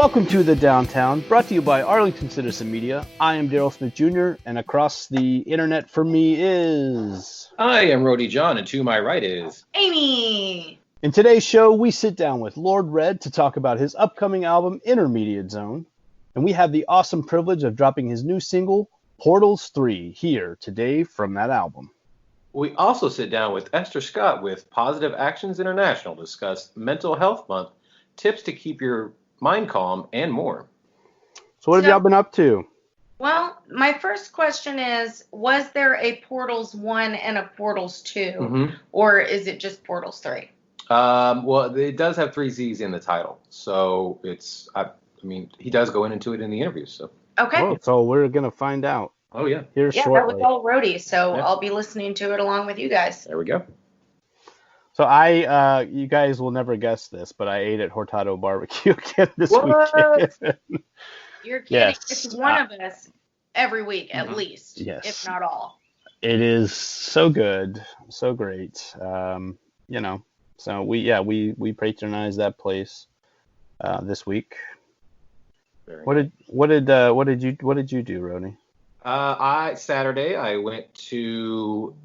Welcome to the Downtown, brought to you by Arlington Citizen Media. I am Daryl Smith Jr., and across the internet from me is... I am Rody John, and to my right is... Amy! In today's show, we sit down with Lord Red to talk about his upcoming album, Intermediate Zone, and we have the awesome privilege of dropping his new single, Portalzzz 3, here today from that album. We also sit down with Esther Scott with Positive Actions International to discuss Mental Health Month, tips to keep your mind calm, and more. So what have y'all been up to? Well, my first question is, was there a Portalzzz 1 and a Portalzzz 2, or is it just Portalzzz 3? Well, it does have 3 Z's in the title, so it's, I mean, he does go into it in the interview, so. Okay. Well, so we're going to find out. Oh, yeah. Here yeah, shortly. that was all Rody, so yeah. I'll be listening to it along with you guys. There we go. So you guys will never guess this, but I ate at Hurtado Barbecue again this weekend. You're kidding. Yes. It's one of us every week, at least, if not all. It is so good, so great. So we patronized that place this week. What did you do, Rony? Saturday,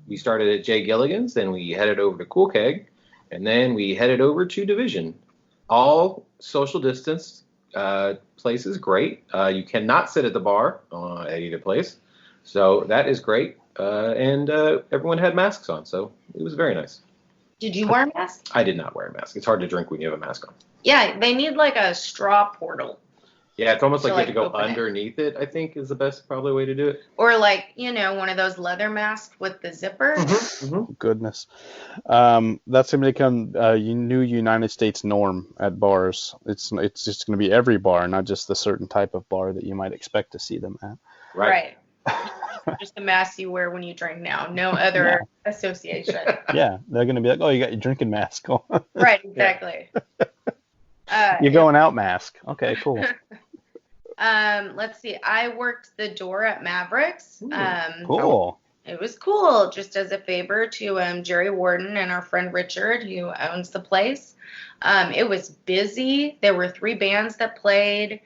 we started at Jay Gilligan's, then we headed over to Cool Keg, and then we headed over to Division. All social distance places, great. You cannot sit at the bar at either place, so that is great. And everyone had masks on, so it was very nice. Did you wear a mask? I did not wear a mask. It's hard to drink when you have a mask on. Yeah, they need like a straw portal. Yeah, it's almost like you have to go underneath it, I think, is the best probably way to do it. Or like, one of those leather masks with the zipper. Goodness. That's going to become a new United States norm at bars. It's just going to be every bar, not just the certain type of bar that you might expect to see them at. Right. Just the mask you wear when you drink now. No other association. Yeah, they're going to be like, oh, you got your drinking mask on. Right, exactly. You're going out mask. Okay, cool. Let's see. I worked the door at Mavericks. Cool. It was cool, just as a favor to Jerry Warden and our friend Richard, who owns the place. It was busy. There were 3 bands that played.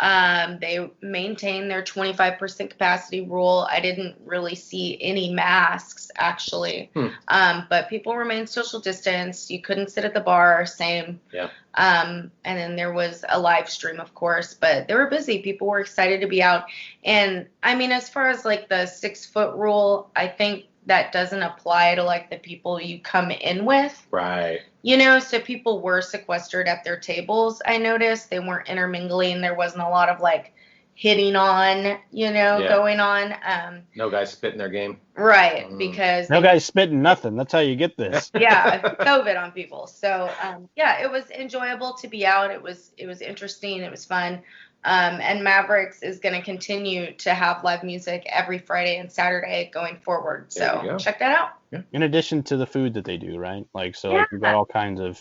They maintained their 25% capacity rule. I didn't really see any masks, actually. But people remained social distance. You couldn't sit at the bar, same. Yeah. And then there was a live stream, of course, but they were busy. People were excited to be out. And, I mean, as far as, like, the 6-foot rule, I think that doesn't apply to, like, the people you come in with. Right. So people were sequestered at their tables, I noticed. They weren't intermingling. There wasn't a lot of, like, hitting on, going on. No guys spitting their game. Right, because... No guys spitting nothing. That's how you get this. Yeah, COVID on people. So, it was enjoyable to be out. It was interesting. It was fun. And Mavericks is going to continue to have live music every Friday and Saturday going forward. So check that out. Yeah. In addition to the food that they do, right? Like, so like, you've got all kinds of,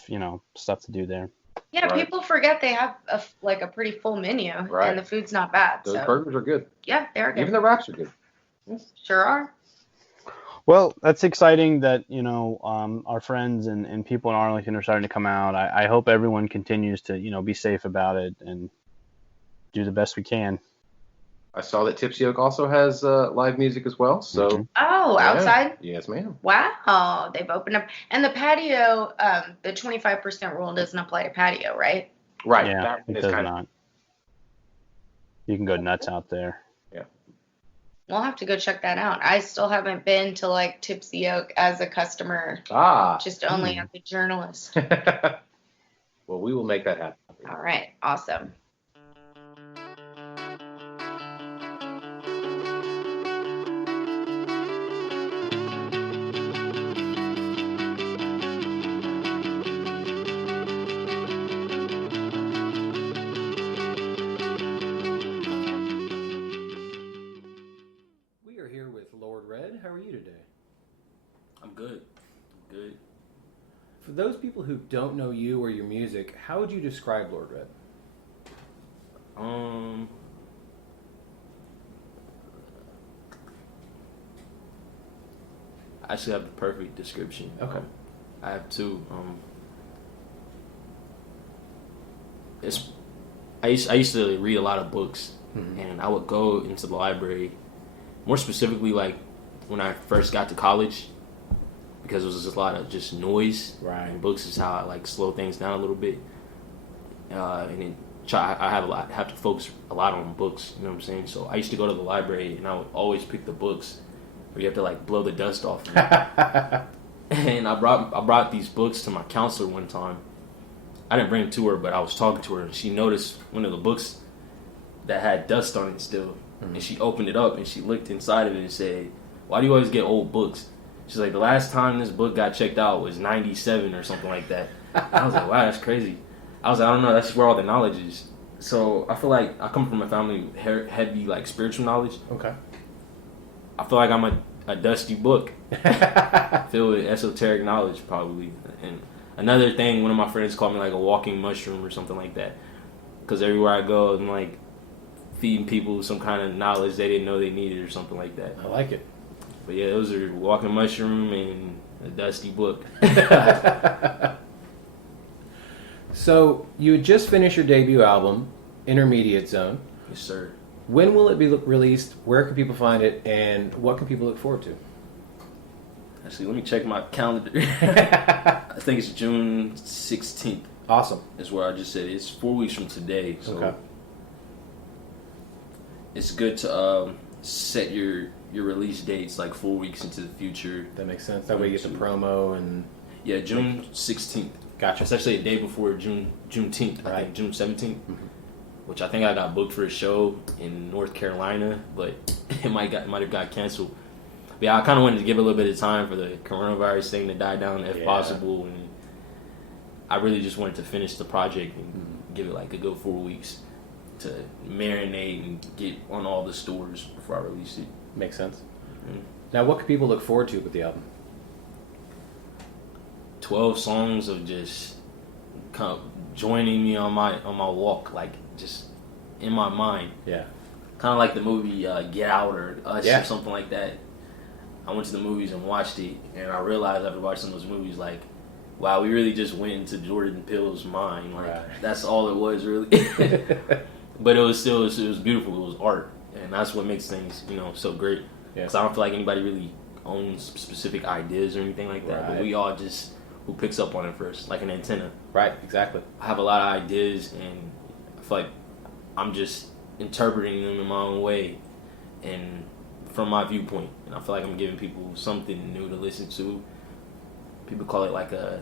stuff to do there. Yeah, right. People forget they have a pretty full menu, and the food's not bad. Those burgers are good. Yeah, they are good. Even the wraps are good. Sure are. Well, that's exciting that, our friends and people in Arlington are starting to come out. I hope everyone continues to, be safe about it and do the best we can. I saw that Tipsy Oak also has live music as well. So. Oh, outside? Yes, ma'am. Wow, they've opened up. And the patio, the 25% rule doesn't apply to patio, right? Right. Yeah, it does not. You can go nuts out there. Yeah. We'll have to go check that out. I still haven't been to, like, Tipsy Oak as a customer. Just only as a journalist. Well, we will make that happen. All right. Awesome. How are you today? I'm good. For those people who don't know you or your music, how would you describe Lord Red? I actually have the perfect description. Okay. I have two. It's I used to read a lot of books, and I would go into the library, more specifically like when I first got to college, because it was just a lot of just noise. Right. And books is how I like slow things down a little bit, and then I have to focus a lot on books. You know what I'm saying? So I used to go to the library, and I would always pick the books where you have to like blow the dust off. And I brought these books to my counselor one time. I didn't bring them to her, but I was talking to her, and she noticed one of the books that had dust on it still. And she opened it up, and she looked inside of it and said, "Why do you always get old books?" She's like, "The last time this book got checked out was 97 or something like that." I was like, "Wow, that's crazy." I was like, "I don't know, that's where all the knowledge is." So I feel like I come from a family with heavy like spiritual knowledge. Okay. I feel like I'm a dusty book filled with esoteric knowledge, probably. And another thing, one of my friends called me like a walking mushroom or something like that, because everywhere I go, I'm like feeding people some kind of knowledge they didn't know they needed or something like that. I like it. But yeah, those are walking mushroom and a dusty book. So you had just finished your debut album, Intermediate Zone. Yes, sir. When will it be released? Where can people find it? And what can people look forward to? Actually, let me check my calendar. I think it's June 16th. Awesome. Is where I just said it's 4 weeks from today. So Okay. it's good to set your release dates like 4 weeks into the future. That makes sense. That way you get the promo and... Yeah, June 16th. Gotcha. It's actually a day before Juneteenth. I think June 17th. Which I think I got booked for a show in North Carolina, but it might have got canceled. But yeah, I kind of wanted to give a little bit of time for the coronavirus thing to die down if possible, and I really just wanted to finish the project and give it like a good 4 weeks to marinate and get on all the stores before I release it. Makes sense. Now, what can people look forward to with the album? 12 songs of just kind of joining me on my walk, like just in my mind. Yeah. Kind of like the movie Get Out or Us or something like that. I went to the movies and watched it, and I realized after watching those movies, like, wow, we really just went into Jordan Peele's mind. Like, that's all it was, really. But it was still, it was beautiful. It was art, and that's what makes things, so great. Because I don't feel like anybody really owns specific ideas or anything like that. But we all just, who picks up on it first, like an antenna. Right, exactly. I have a lot of ideas, and I feel like I'm just interpreting them in my own way and from my viewpoint. And I feel like I'm giving people something new to listen to. People call it like a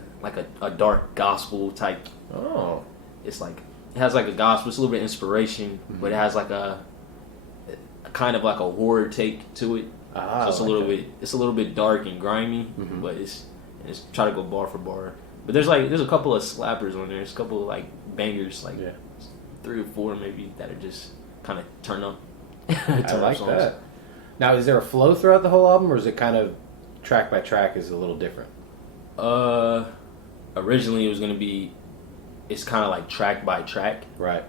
dark gospel type. Oh. It's like, it has like a gospel, it's a little bit of inspiration, but it has like a kind of like a horror take to it. So it's a little bit dark and grimy, but it's try to go bar for bar. But there's a couple of slappers on there. There's a couple of like bangers, like 3 or 4 maybe, that are just kind of turn up. I like that. Now, is there a flow throughout the whole album, or is it kind of track by track is a little different? Originally it was gonna be, it's kind of like track by track, right?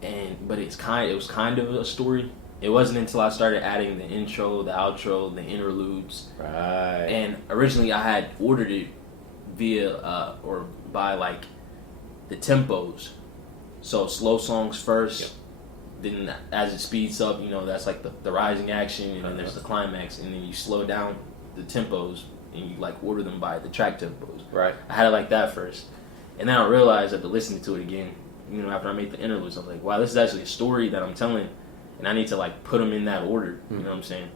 But it was kind of a story. It wasn't until I started adding the intro, the outro, the interludes. Right. And originally I had ordered it via or by like the tempos. So slow songs first, then as it speeds up, that's like the rising action, and then there's the climax, and then you slow down the tempos and you like order them by the track tempos. Right. I had it like that first. And then I realized after listening to it again, after I made the interludes, I was like, wow, this is actually a story that I'm telling. And I need to like put them in that order. You know what I'm saying?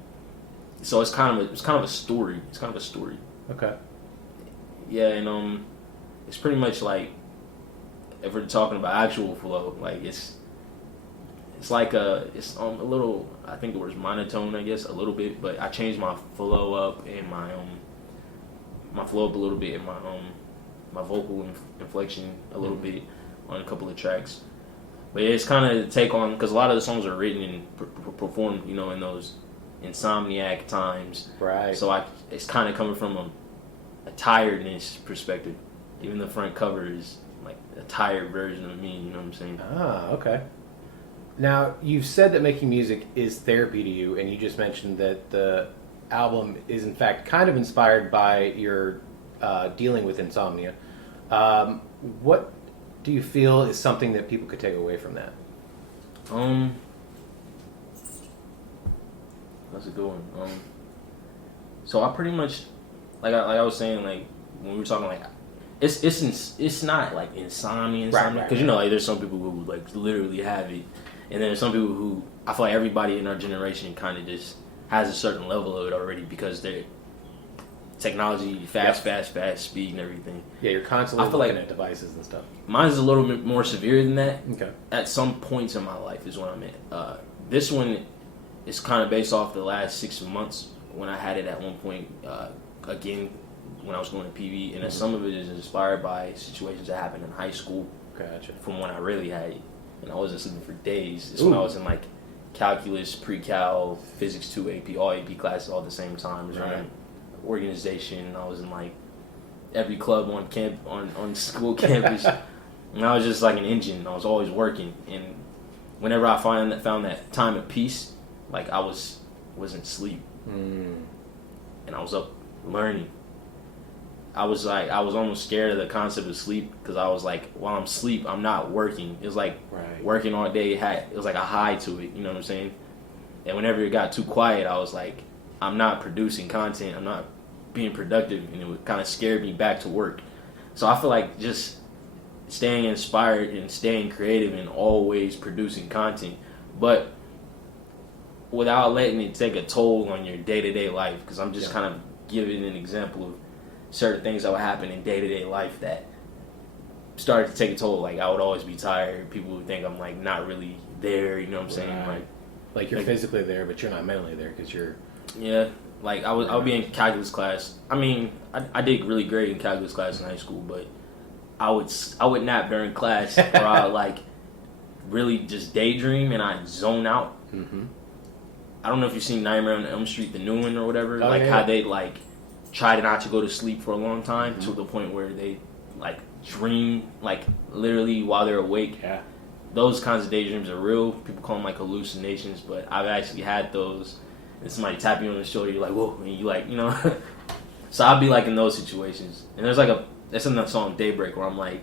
So it's kind of a story. It's kind of a story. Okay. Yeah, and it's pretty much like, if we're talking about actual flow, like it's like it's a little, I think the word's monotone, I guess, a little bit, but I changed my flow up and my flow up a little bit, and my vocal inflection a little bit on a couple of tracks. But yeah, it's kind of a take on, because a lot of the songs are written and performed, in those insomniac times. Right. So it's kind of coming from a tiredness perspective. Even the front cover is like a tired version of me, you know what I'm saying? Ah, okay. Now, you've said that making music is therapy to you, and you just mentioned that the album is in fact kind of inspired by your dealing with insomnia. What do you feel is something that people could take away from that? That's a good one. So I pretty much, like I was saying, like when we were talking, like it's not like insomnia, because you know, like there's some people who like literally have it, and then there's some people who I feel like everybody in our generation kind of just has a certain level of it already because they're technology, fast speed and everything. Yeah, you're constantly looking at devices and stuff. Mine's a little bit more severe than that. Okay. At some points in my life is what I meant. This one is kind of based off the last 6 months when I had it at one point, again, when I was going to PV, and then some of it is inspired by situations that happened in high school. Gotcha. From when I really had it, and I wasn't sleeping for days. It's when I was in like calculus, pre-cal, physics 2 AP, all AP classes all at the same time. Right. Organization. I was in like every club on school campus, and I was just like an engine. I was always working, and whenever I found that time of peace, like I wasn't asleep, and I was up learning. I was almost scared of the concept of sleep because I was like, while I'm asleep, I'm not working. It was like working all day. It was like a high to it. You know what I'm saying? And whenever it got too quiet, I was like, I'm not producing content. I'm not being productive, and it would kind of scare me back to work. So I feel like just staying inspired and staying creative and always producing content, but without letting it take a toll on your day-to-day life. Because I'm just kind of giving an example of certain things that would happen in day-to-day life that started to take a toll. Like I would always be tired. People would think I'm like not really there. You know what I'm saying? Like you're physically there, but you're not mentally there because you're. Yeah, like I would be in calculus class. I mean, I did really great in calculus class in high school, but I would nap during class, or I would like really just daydream and I zone out. Mm-hmm. I don't know if you've seen Nightmare on Elm Street, the new one or whatever. How they like try not to go to sleep for a long time to the point where they like dream like literally while they're awake. Yeah. Those kinds of daydreams are real. People call them like hallucinations, but I've actually had those. And somebody tap you on the shoulder, you're like, whoa, and you like, you know. So I'd be like in those situations. And there's like that's in that song Daybreak where I'm like,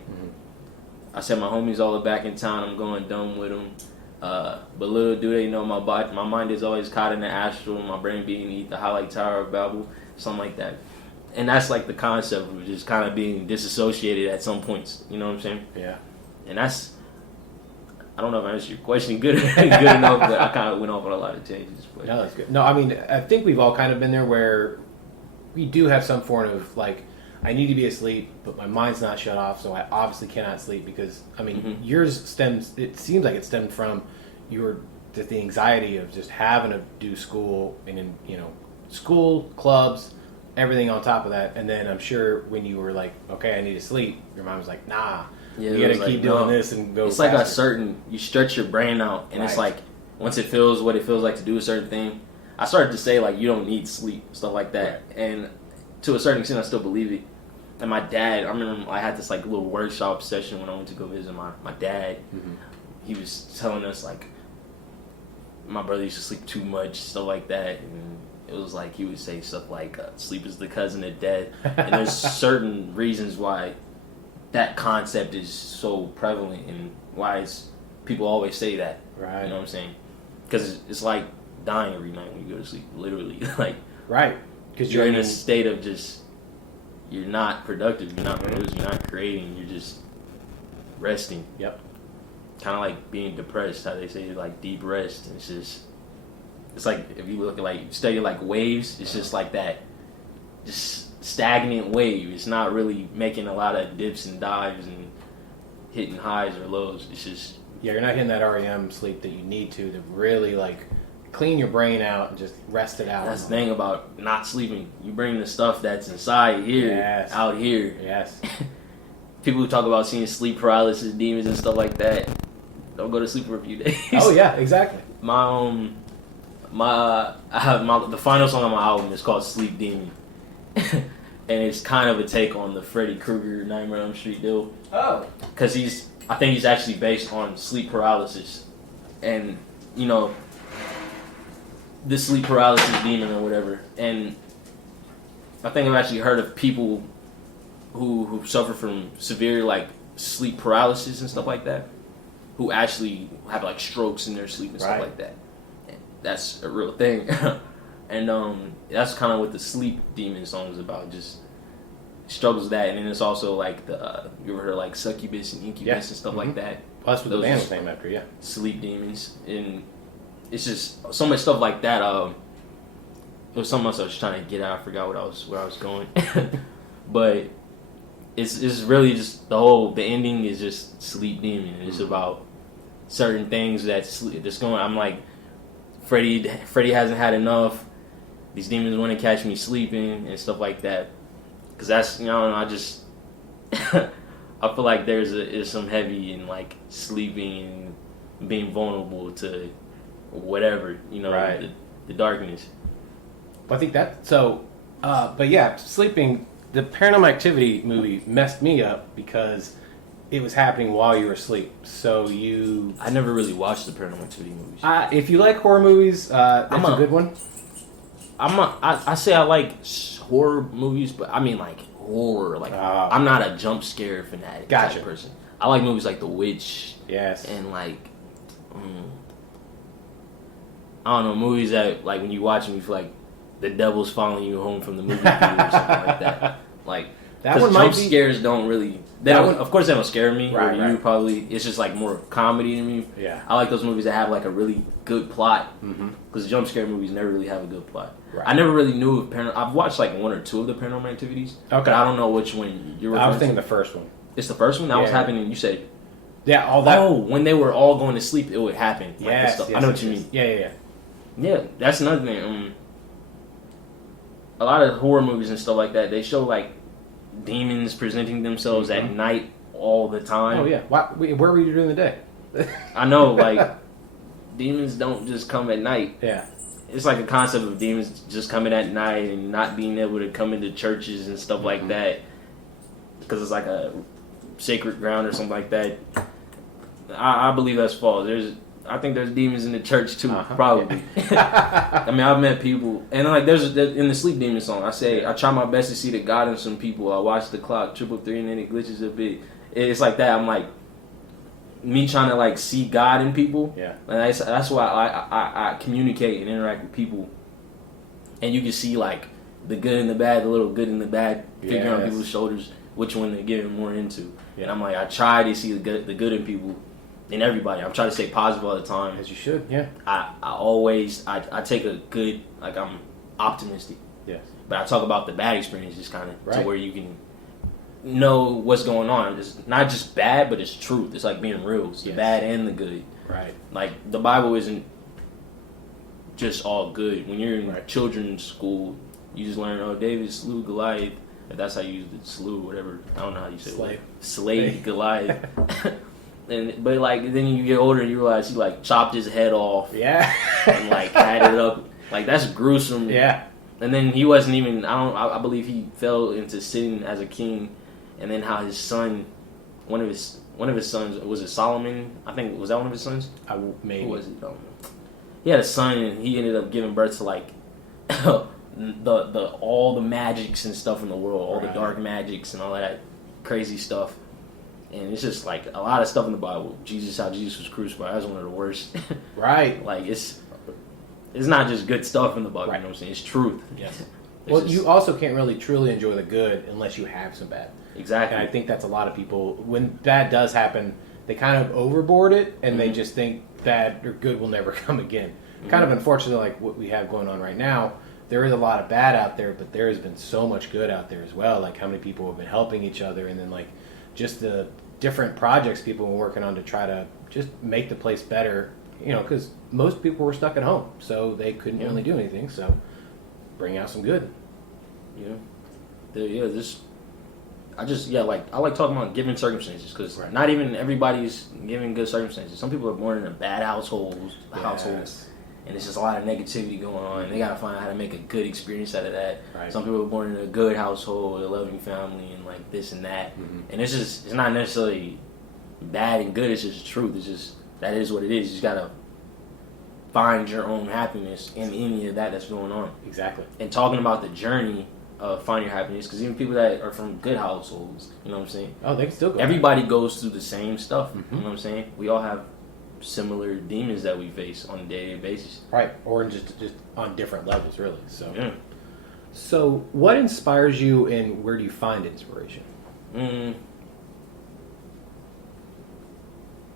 I said my homies all are back in town, I'm going dumb with them. But little do they know my mind is always caught in the astral, my brain being the highlight tower of Babel, something like that. And that's like the concept of just kind of being disassociated at some points. You know what I'm saying? Yeah. And that's, I don't know if I answered your question good enough, but I kind of went off on a lot of tangents. But. No, that's good. No, I mean, I think we've all kind of been there where we do have some form of like, I need to be asleep, but my mind's not shut off, so I obviously cannot sleep because, I mean, yours it seems like it stemmed from just the anxiety of just having to do school and then, you know, school, clubs, everything on top of that. And then I'm sure when you were like, okay, I need to sleep, your mind was like, nah, you gotta keep doing this and go. It's faster. like you stretch your brain out, and it's like, once it feels what it feels like to do a certain thing, I started to say, like, you don't need sleep, stuff like that. Right. And to a certain extent, I still believe it. And my dad, I remember I had this, like, little workshop session when I went to go visit my dad. Mm-hmm. He was telling us, like, my brother used to sleep too much, stuff like that. And it was like, he would say stuff like, sleep is the cousin of death. And there's certain reasons why that concept is so prevalent and why people always say that. Right. You know what I'm saying? Because it's like dying every night when you go to sleep, literally. Like, right. Because you're in a state of just, you're not productive, you're not producing, you're not creating, you're just resting. Yep. Kind of like being depressed, how they say, like, deep rest. And it's like, if you look at, like, study, like, waves, it's just like that, just stagnant wave. It's not really making a lot of dips and dives and hitting highs or lows. It's just... Yeah, you're not getting that REM sleep that you need to really, like, clean your brain out and just rest it out. That's the thing about not sleeping. You bring the stuff that's inside here out here. Yes. People who talk about seeing sleep paralysis, demons and stuff like that, don't go to sleep for a few days. Oh, yeah, exactly. The final song on my album is called Sleep Demon. And it's kind of a take on the Freddy Krueger Nightmare on Elm Street deal. Oh. Because I think he's actually based on sleep paralysis. And, you know, the sleep paralysis demon or whatever. And I think I've actually heard of people who suffer from severe, like, sleep paralysis and stuff like that, who actually have like strokes in their sleep and stuff like that. And that's a real thing. And that's kind of what the Sleep Demon song is about, just struggles with that. And then it's also like the you ever heard like succubus and incubus and stuff like that. Well, that's what the band was named after, Sleep demons. And it's just so much stuff like that. It was something else I was trying to get at. I forgot where I was going. But it's really just the ending is just Sleep Demon. It's about certain things that's going. I'm like, Freddy hasn't had enough. These demons want to catch me sleeping and stuff like that. Because that's, I just I feel like there's some heavy in like sleeping and being vulnerable to whatever, the darkness. I think that but yeah, sleeping. The Paranormal Activity movie messed me up because it was happening while you were asleep. So I never really watched the Paranormal Activity movies. If you like horror movies, that's a good one. I say I like horror movies, but I mean like horror. Like I'm not a jump scare fanatic type of person. I like movies like The Witch. Yes. And like, I don't know, movies that like when you watch them, you feel like the devil's following you home from the movie theater or something like that. Like, that one jump scares don't really. Of course, they don't scare me. Right, or you probably. It's just like more comedy to me. Yeah. I like those movies that have like a really good plot. Because jump scare movies never really have a good plot. Right. I never really knew if I've watched like one or two of the Paranormal Activities. Okay. But I don't know which one you're referring to. I was thinking the first one. It's the first one that was happening. You said. Yeah, all that. Oh, when they were all going to sleep, it would happen. Yes, I know what you mean. Yeah. Yeah, that's another thing. A lot of horror movies and stuff like that, they show like demons presenting themselves at night all the time. Oh yeah. Where were you during the day? I know, like demons don't just come at night. Yeah. It's like a concept of demons just coming at night and not being able to come into churches and stuff like that because it's like a sacred ground or something like that. I believe that's false. I think there's demons in the church too, probably. I mean, I've met people, and like there's in the Sleep Demon song, I try my best to see the God in some people. I watch the clock 333 and then it glitches a bit. It's like that. I'm like me trying to like see God in people. Yeah, and that's why I communicate and interact with people, and you can see like the good and the bad, the little good and the bad figure on people's shoulders, which one they're getting more into. Yeah. And I'm like, I try to see the good in people. In everybody, I'm trying to stay positive all the time. As you should, yeah. I always take a good, like I'm optimistic. Yes. But I talk about the bad experiences kind of to where you can know what's going on. It's not just bad, but it's truth. It's like being real. It's the bad and the good. Right. Like the Bible isn't just all good. When you're in children's school, you just learn, David slew Goliath. If that's how you use it, slew, whatever. I don't know how you say it. Slayed Goliath. But like then you get older and you realize he like chopped his head off. Yeah. And like had it up. Like that's gruesome. Yeah. And then he wasn't even. I believe he fell into sin as a king, and then how his son, one of his sons, was it Solomon? I think was that one of his sons? Maybe. Who was it? He had a son and he ended up giving birth to like the all the magics and stuff in the world, all the dark magics and all that crazy stuff. And it's just like a lot of stuff in the Bible. How Jesus was crucified. That's one of the worst. Right. Like it's not just good stuff in the Bible. You know what I'm saying? It's truth. Yes. Well, you also can't really truly enjoy the good unless you have some bad. Exactly. And I think that's a lot of people. When bad does happen, they kind of overboard it and they just think bad or good will never come again. Kind of unfortunately, like what we have going on right now. There is a lot of bad out there, but there has been so much good out there as well. Like how many people have been helping each other, and then like just the different projects people were working on to try to just make the place better, because most people were stuck at home, so they couldn't really do anything, so bring out some good. I like talking about given circumstances, because not even everybody's given good circumstances. Some people are born in a bad households, and it's just a lot of negativity going on. They gotta find out how to make a good experience out of that. Right. Some people are born in a good household, a loving family, and like this and that. And it's not necessarily bad and good. It's just truth. It's just that is what it is. You just gotta find your own happiness in any of that that's going on. Exactly. And talking about the journey find your happiness, because even people that are from good households, you know what I'm saying? Oh, they can still go. Everybody goes through the same stuff. Mm-hmm. You know what I'm saying? We all have similar demons that we face on a day-to-day basis. Right, or just on different levels, really. So, Yeah. So what inspires you, and where do you find inspiration?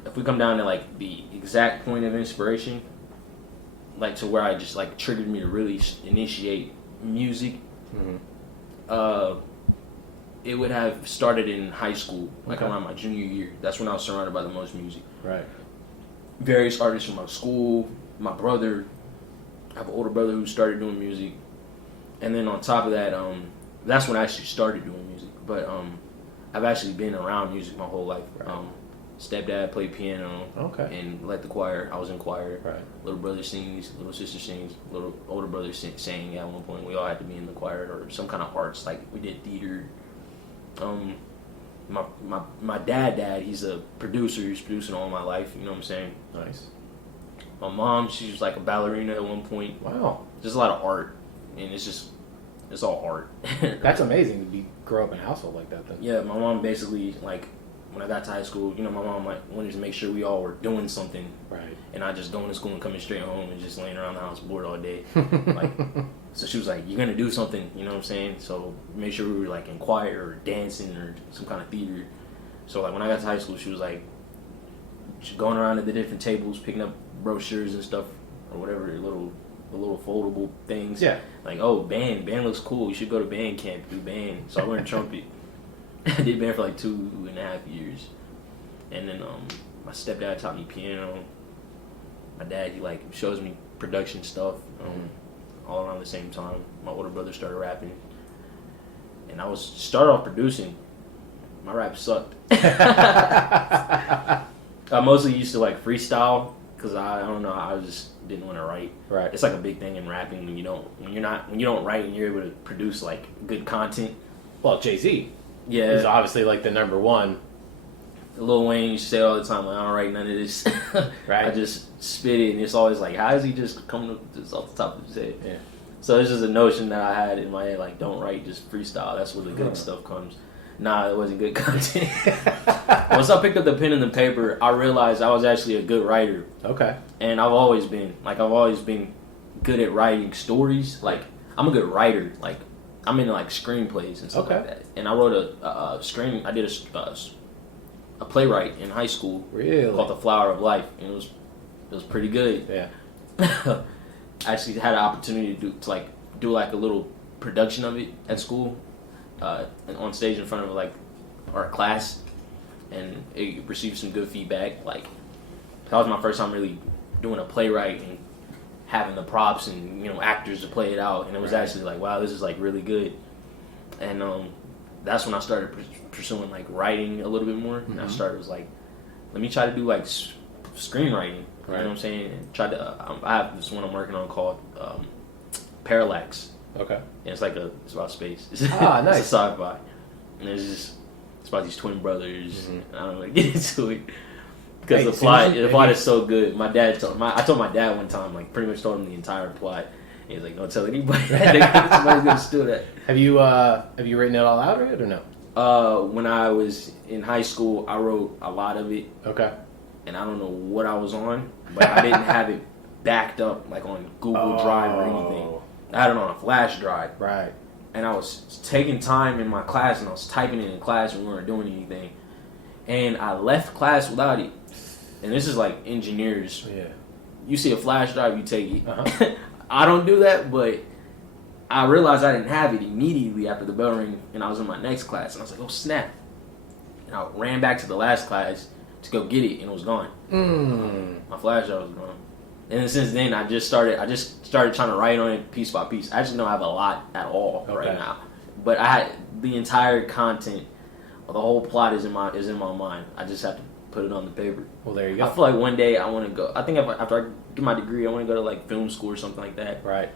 If we come down to like the exact point of inspiration, like to where I just like triggered me to really initiate music, it would have started in high school, like around my junior year. That's when I was surrounded by the most music. Right. Various artists from my school, my brother. I have an older brother who started doing music, and then on top of that, that's when I actually started doing music. But I've actually been around music my whole life. Right. Stepdad played piano, and led the choir. I was in choir. Right. Little brother sings, little sister sings, little older brother sang at one point. We all had to be in the choir or some kind of arts, like we did theater. My dad, he's a producer. He's producing all my life. You know what I'm saying? Nice. My mom, she was like a ballerina at one point. Wow. Just a lot of art, and it's all art. That's amazing to grow up in a household like that, then. Yeah, my mom basically, like, when I got to high school, you know, my mom like wanted to make sure we all were doing something, Right. and not just going to school and coming straight home and just laying around the house bored all day. Like, so she was like, "You're gonna do something," you know what I'm saying? So make sure we were like in choir or dancing or some kind of theater. So like when I got to high school, she was like going around to the different tables, picking up brochures and stuff or whatever, the little foldable things. Yeah. Like, oh, band looks cool. You should go to band camp, do band. So I learned trumpet. I did band for like 2.5 years, and then my stepdad taught me piano. My dad, he like shows me production stuff. All around the same time, my older brother started rapping, and I started off producing. My rap sucked. I mostly used to like freestyle because I don't know, I just didn't want to write. Right. It's like a big thing in rapping when you don't write and you're able to produce like good content. Well, Jay-Z Yeah, is obviously like the number one. Lil Wayne used to say all the time, like, I don't write none of this. Right. I just spit it, and it's always like, how is he just coming up with this off the top of his head? Yeah. So it's just a notion that I had in my head, like, don't write, just freestyle. That's where the good stuff comes. Nah, it wasn't good content. Once I picked up the pen and the paper, I realized I was actually a good writer. Okay. And I've always been good at writing stories. Like, I'm a good writer. Like, I'm into, like, screenplays and stuff like that. And I wrote I did a playwright in high school. Really? Called The Flower of Life. And it was pretty good. Yeah. I actually had an opportunity to do a little production of it at school, on stage in front of like our class, and it received some good feedback. Like, that was my first time really doing a playwright and having the props and actors to play it out, and it was actually like, wow, this is like really good. And that's when I started pursuing like writing a little bit more. And I started was like, let me try to do like screenwriting. You know what I'm saying? And tried to. I have this one I'm working on called Parallax. Okay. And it's about space. Ah, nice. It's a sci-fi, and it's about these twin brothers. And I don't want to get into it because the plot is so good. I told my dad one time, like, pretty much told him the entire plot. He was like, "Don't tell anybody. Somebody's gonna steal that." Have you written it all out yet or no? When I was in high school, I wrote a lot of it. Okay. And I don't know what I was on, but I didn't have it backed up like on Google Drive or anything. I had it on a flash drive. Right. And I was taking time in my class, and I was typing it in class when we weren't doing anything. And I left class without it. And this is like engineers. Yeah. You see a flash drive, you take it. Uh-huh. I don't do that, but I realized I didn't have it immediately after the bell rang, and I was in my next class, and I was like, oh, snap. And I ran back to the last class to go get it, and it was gone. My flash drive was gone. And then since then, I just started trying to write on it piece by piece. I actually don't have a lot at all right now, but I had the entire content, the whole plot is in my mind. I just have to put it on the paper. Well, there you go. I feel like one day I want to go. I think after I get my degree, I want to go to like film school or something like that. Right.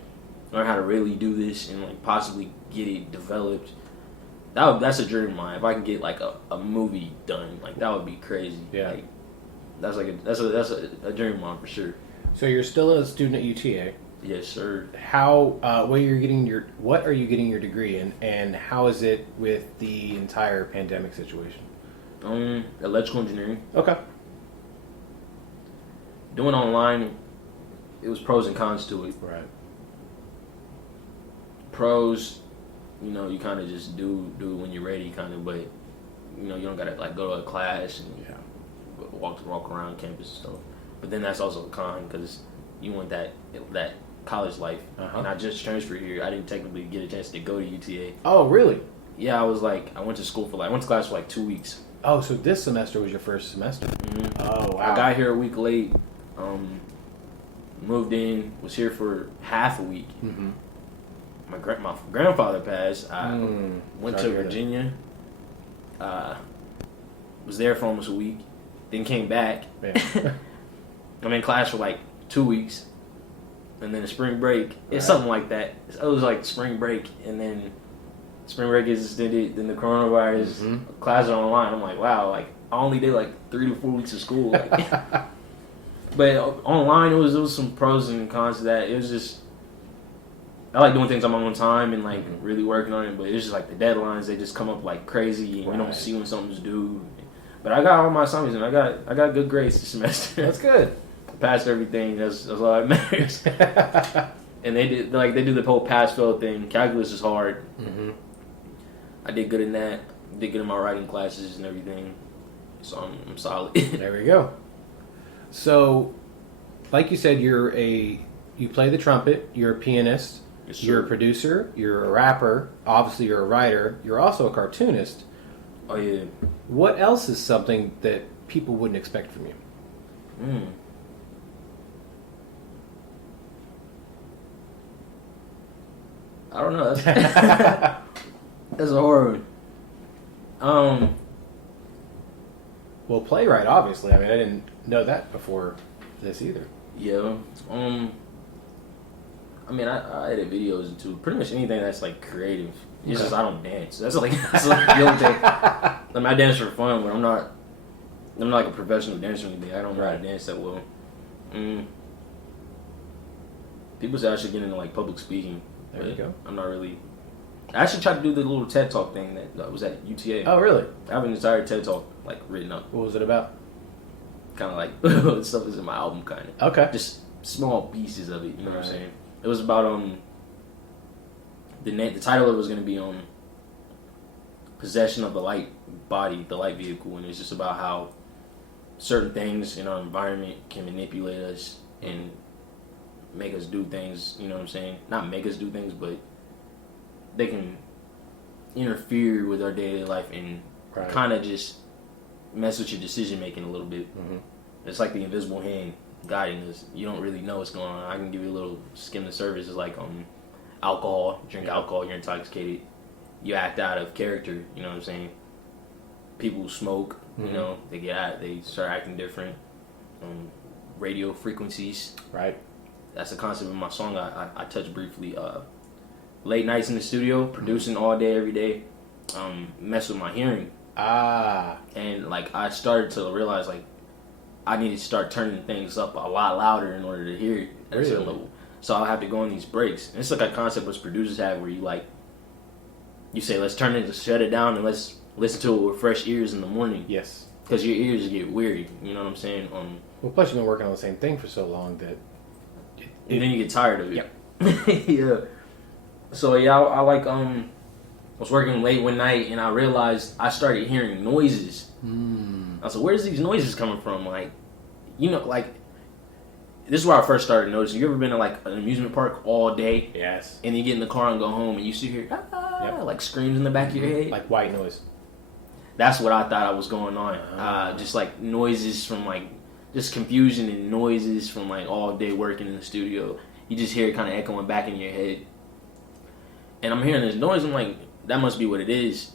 Learn how to really do this and like possibly get it developed. That's a dream of mine. If I can get like a movie done, like that would be crazy. Yeah. Like, that's a dream of mine for sure. So you're still a student at UTA. Yes, sir. How what are you getting your degree in, and how is it with the entire pandemic situation? Electrical engineering. Okay. Doing online, it was pros and cons to it. Right. Pros, you kind of just do when you're ready, kind of, but you don't gotta like go to a class and walk around campus and stuff. But then that's also a con because you want that college life. And I just transferred here. I didn't technically get a chance to go to UTA. Oh, really? Yeah, I went to class for like 2 weeks. Oh, so this semester was your first semester? Mm-hmm. Oh, wow. I got here a week late. Moved in, was here for half a week. Mm-hmm. My grandfather passed. I went to Virginia. Was there for almost a week. Then came back. I'm in class for like 2 weeks. And then a spring break. It's something like that. It was like spring break. And then spring break is extended. Then the coronavirus. Classes are online. I'm like, wow. Like, I only did like 3 to 4 weeks of school. Like, but online, it was some pros and cons to that. It was just, I like doing things on my own time and like really working on it. But it's just like the deadlines, they just come up like crazy. And you don't see when something's due. But I got all my assignments and I got good grades this semester. That's good. Passed everything. That's all that matters. And they do the whole pass fail thing. Calculus is hard. I did good in that. Did good in my writing classes and everything. So I'm solid. There we go. So, like you said, you play the trumpet. You're a pianist. Yes, sir. You're a producer. You're a rapper. Obviously, you're a writer. You're also a cartoonist. Oh yeah. What else is something that people wouldn't expect from you? I don't know. That's a horror. Well, playwright, obviously. I mean, I didn't know that before this either. Yeah. I mean, I edit videos and too. Pretty much anything that's like creative. It's just I don't dance. That's like the only thing. I mean, I dance for fun, but I'm not like a professional dancer or anything. I don't know how to dance that well. People say I should get into like public speaking. There you go. I'm not really. I actually tried to do the little TED Talk thing that was at UTA. Oh, really? I have an entire TED Talk like written up. What was it about? Kind of like stuff is in my album, kind of. Okay. Just small pieces of it. You know what I'm saying? It was about the title of it was going to be possession of the light body, the light vehicle, and it's just about how certain things in our environment can manipulate us and make us do things. You know what I'm saying? Not make us do things, but they can interfere with our daily life and kind of just mess with your decision making a little bit. It's like the invisible hand guiding us. You don't really know what's going on. I can give you a little skim the surface. It's like alcohol. Drink alcohol, you're intoxicated. You act out of character. You know what I'm saying? People smoke. You know, they start acting different. Radio frequencies. Right. That's a concept in my song. I touched briefly. Late nights in the studio, producing all day, every day. Mess with my hearing. And like I started to realize like I needed to start turning things up a lot louder in order to hear it at a certain level. So I'll have to go on these breaks. And it's like a concept most producers have where you say, let's turn it, shut it down, and let's listen to it with fresh ears in the morning. Yes. Because your ears get weary. You know what I'm saying? Well, plus you've been working on the same thing for so long that... And then you get tired of it. Yep. Yeah. So yeah, I was working late one night and I realized I started hearing noises. I was like, where's these noises coming from? Like, like, this is where I first started noticing. You ever been to like an amusement park all day? Yes. And you get in the car and go home and you see hear like screams in the back of your head? Like white noise. That's what I thought was going on. Just like noises from like, just confusion and noises from like all day working in the studio. You just hear it kind of echoing back in your head. And I'm hearing this noise. I'm like, that must be what it is.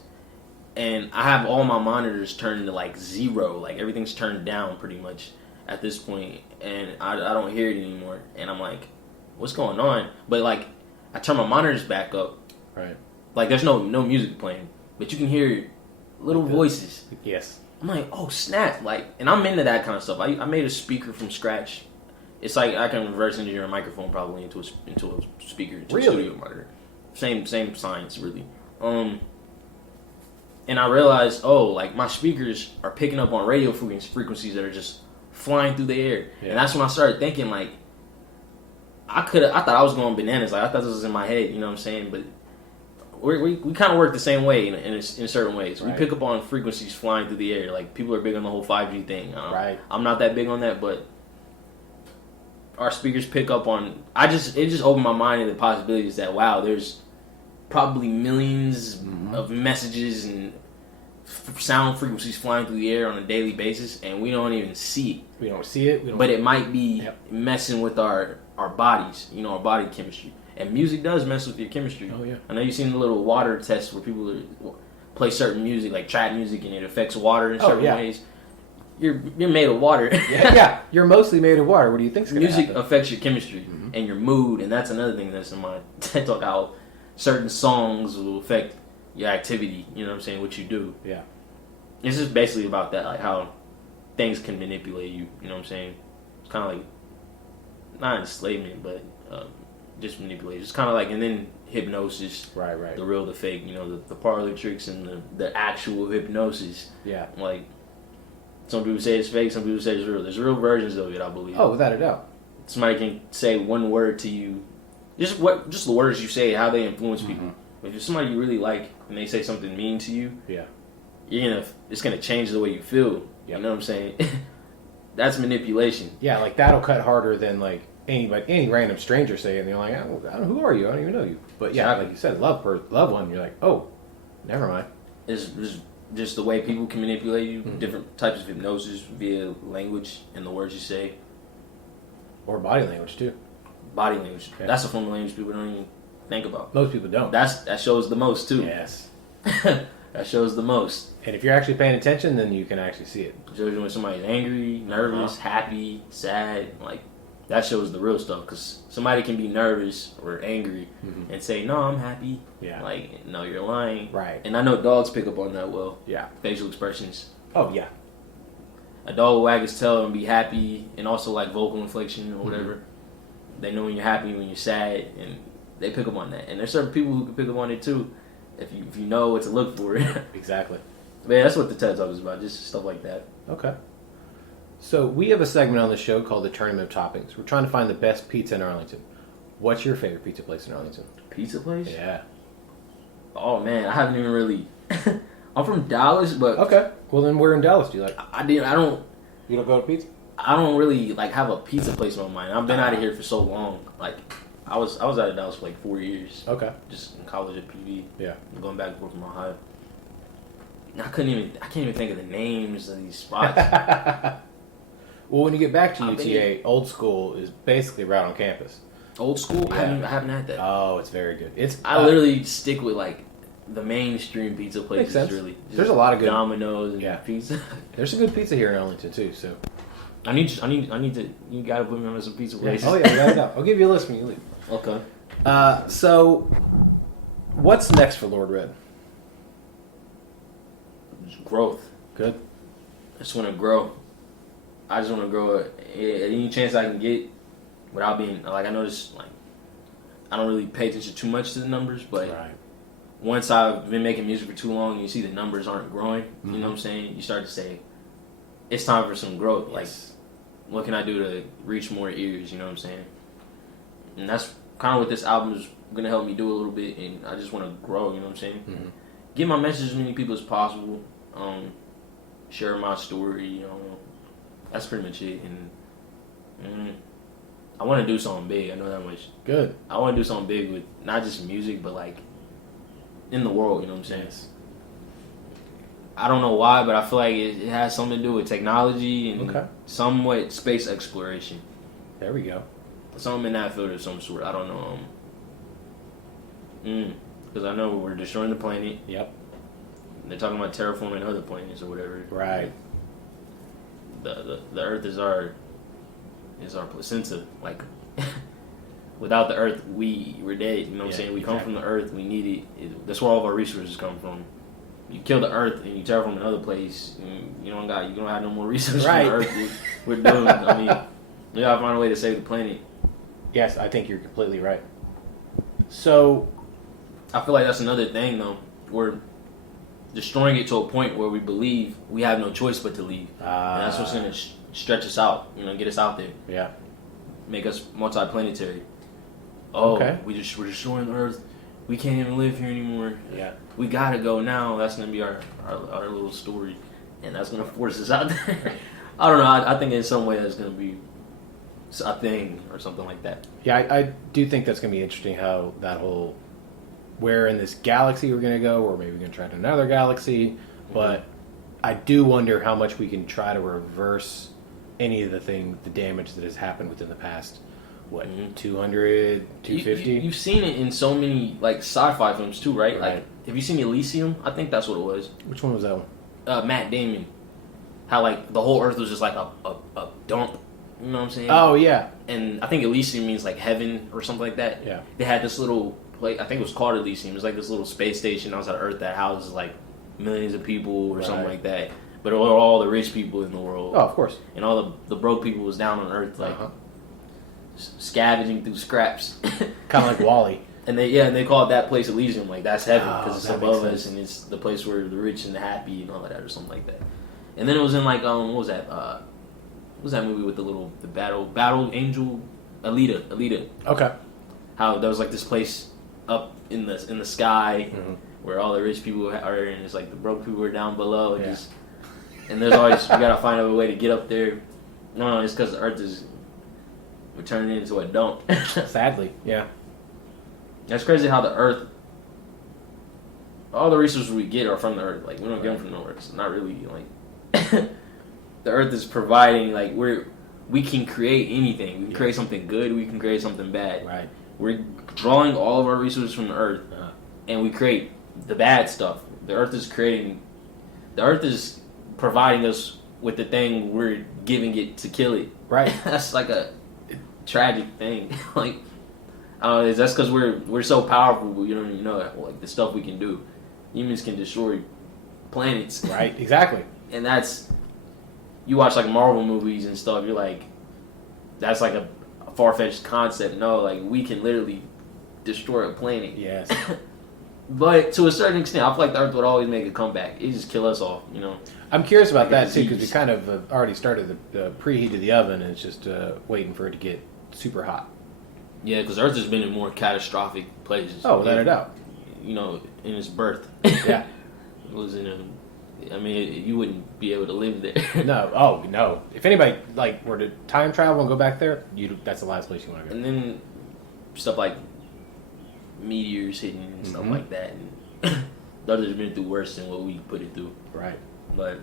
And I have all my monitors turned to like 0. Like everything's turned down pretty much at this point. And I don't hear it anymore. And I'm like, what's going on? But like, I turn my monitors back up. Right. Like there's no music playing. But you can hear little voices. Yes. I'm like, oh snap. Like, and I'm into that kind of stuff. I made a speaker from scratch It's like I can reverse engineer a microphone probably into a speaker, into Really? a studio monitor. Same science, really. And I realized, like my speakers are picking up on radio frequencies that are just flying through the air, and that's when I started thinking like, I thought I was going bananas. Like I thought this was in my head, you know what I'm saying? But we kind of work the same way in certain ways. Right. We pick up on frequencies flying through the air. Like people are big on the whole 5G thing. Right. I'm not that big on that, but our speakers pick up on. It just opened my mind to the possibilities that wow, there's probably millions of messages and sound frequencies flying through the air on a daily basis, and we don't even see it. We don't see it. But it might be messing with our bodies, our body chemistry. And music does mess with your chemistry. Oh, yeah. I know you've seen the little water tests where people play certain music, like trap music, and it affects water in certain ways. You're made of water. yeah, you're mostly made of water. What do you think's going to happen? Music affects your chemistry and your mood, and that's another thing that's in my TED Talk, how certain songs will affect your activity, you know what I'm saying, what you do. Yeah. It's just basically about that, like how things can manipulate you, you know what I'm saying? It's kind of like, not enslavement, but just manipulation. It's kind of like, and then hypnosis. Right. The real, the fake, the parlor tricks and the actual hypnosis. Yeah. Like, some people say it's fake, some people say it's real. There's real versions of it, I believe. Oh, without a doubt. Somebody can say one word to you, just the words you say, how they influence people. If it's somebody you really like and they say something mean to you, it's gonna change the way you feel. Yep. You know what I'm saying? That's manipulation. Yeah, like that'll cut harder than like any random stranger say it, and they're like, who are you? I don't even know you. But yeah, like you said, love one. You're like, oh, never mind. It's just the way people can manipulate you. Different types of hypnosis via language and the words you say, or body language too. Body language. Okay. That's a form of language people don't even think about. Most people don't. That shows the most too. Yes. That shows the most. And if you're actually paying attention, then you can actually see it. Judging when somebody's angry, nervous, happy, sad, like that shows the real stuff. Because somebody can be nervous or angry and say, "No, I'm happy." Yeah. Like, no, you're lying. Right. And I know dogs pick up on that well. Yeah. Facial expressions. Oh yeah. A dog will wag its tail and be happy, and also like vocal inflection or whatever. They know when you're happy, when you're sad, and they pick up on that. And there's certain people who can pick up on it too, if you know what to look for. Exactly. But yeah, that's what the TED Talk is about, just stuff like that. Okay. So we have a segment on the show called the Tournament of Toppings. We're trying to find the best pizza in Arlington. What's your favorite pizza place in Arlington? Pizza place? Yeah. Oh man, I haven't even really. I'm from Dallas, but okay. Well then, where in Dallas do you like? I don't. You don't go to pizza? I don't really like have a pizza place in my mind. I've been out of here for so long. Like I was out of Dallas for like 4 years. Okay. Just in college at PV. Yeah. Going back and forth from Ohio. I can't even think of the names of these spots. Well, when you get back to UTA, Old School is basically right on campus. Old School? Yeah. I haven't had that. Oh, it's very good. I literally stick with like the mainstream pizza places. Makes sense. Really. There's a lot of good Domino's and pizza. There's some good pizza here in Arlington too. So I need to. You gotta put me on some pizza places. Oh yeah, without a doubt. I'll give you a list when you leave. Okay. So what's next for Lord Red? Growth. Good. I just want to grow. I just want to grow at any chance I can get without being like, I notice like I don't really pay attention too much to the numbers, but once I've been making music for too long and you see the numbers aren't growing, you know what I'm saying? You start to say, it's time for some growth. Like, what can I do to reach more ears, you know what I'm saying? And that's kind of what this album is going to help me do a little bit, and I just want to grow, you know what I'm saying? Get my message to as many people as possible, share my story, you know, that's pretty much it. And I want to do something big, I know that much. Good. I want to do something big with not just music, but like in the world, you know what I'm saying? Yes. I don't know why, but I feel like it has something to do with technology and somewhat space exploration. There we go. Something in that field of some sort. I don't know. Because I know we're destroying the planet. Yep. They're talking about terraforming other planets or whatever. Right. The Earth is our placenta. Like, without the Earth, we're dead. You know what I'm saying? We come from the Earth. We need it. That's where all of our resources come from. You kill the Earth and you terraform another place. You don't have no more resources from the Earth. We're doomed. I mean, We gotta find a way to save the planet. Yes, I think you're completely right. So, I feel like that's another thing, though. We're destroying it to a point where we believe we have no choice but to leave. And that's what's going to stretch us out, get us out there. Yeah. Make us multi-planetary. Oh, okay. we're destroying the Earth. We can't even live here anymore. Yeah. We got to go now. That's going to be our little story. And that's going to force us out there. I don't know. I think in some way that's going to be a thing or something like that. Yeah, I do think that's going to be interesting how that whole, where in this galaxy we're going to go, or maybe we're going to try to another galaxy, but I do wonder how much we can try to reverse any of the damage that has happened within the past, 200, 250? You've seen it in so many, like, sci-fi films, too, right? Like, have you seen Elysium? I think that's what it was. Which one was that one? Matt Damon. How, like, the whole Earth was just like a dump. You know what I'm saying? Oh, yeah. And I think Elysium means, like, heaven or something like that. Yeah. They had this little, like, I think it was called Elysium. It was like this little space station outside of Earth that houses, like, millions of people or something like that. But it were all the rich people in the world. Oh, of course. And all the broke people was down on Earth, like, scavenging through scraps. Kind of like WALL-E. And they called that place Elysium. Like, that's heaven because it's above makes us sense. and it's the place where the rich and the happy and all of that or something like that. And then it was in, like, what was that? What was that movie with the battle angel? Alita. Okay. How there was, like, this place up in the sky where all the rich people are, and it's like the broke people are down below. And there's always, you gotta find a way to get up there. No, it's because the Earth is, we're turning it into a dump. Sadly, yeah. That's crazy how the Earth, all the resources we get are from the Earth. Like, we don't get them from nowhere. It's not really, like, the Earth is providing, like, we can create anything. We can create something good. We can create something bad. Right. We're drawing all of our resources from the Earth, and we create the bad stuff. The Earth is providing us with the thing we're giving it to kill it. Right. That's like a tragic thing. Like, that's because we're so powerful. You know, like the stuff we can do. Humans can destroy planets. Right. Exactly. And that's, you watch like Marvel movies and stuff. You're like, that's like a far-fetched concept. No, like, we can literally destroy a planet. Yes. But to a certain extent, I feel like the Earth would always make a comeback. It just kill us off, I'm curious about Like a that too, because we disease. kind of already started the preheat of the oven, and it's just waiting for it to get super hot. Yeah, because Earth has been in more catastrophic places. Oh, without a doubt. In its birth. Yeah. It was you wouldn't be able to live there. No. Oh, no. If anybody were to time travel and go back there, that's the last place you want to go. And then stuff like meteors hitting and stuff like that. And the Earth has been through worse than what we put it through. Right. But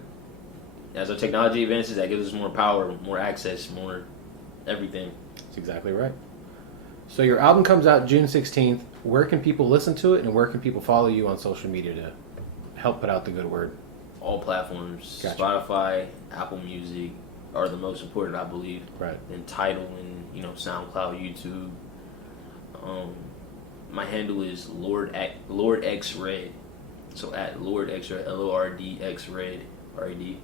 as our technology advances, that gives us more power, more access, more everything. That's exactly right. So your album comes out June 16th. Where can people listen to it, and where can people follow you on social media to help put out the good word? All platforms, Gotcha. Spotify, Apple Music are the most important, I believe. Right. Then Tidal and SoundCloud, YouTube. My handle is Lord X Red. So at Lord X Red, LORDX Red, RAD.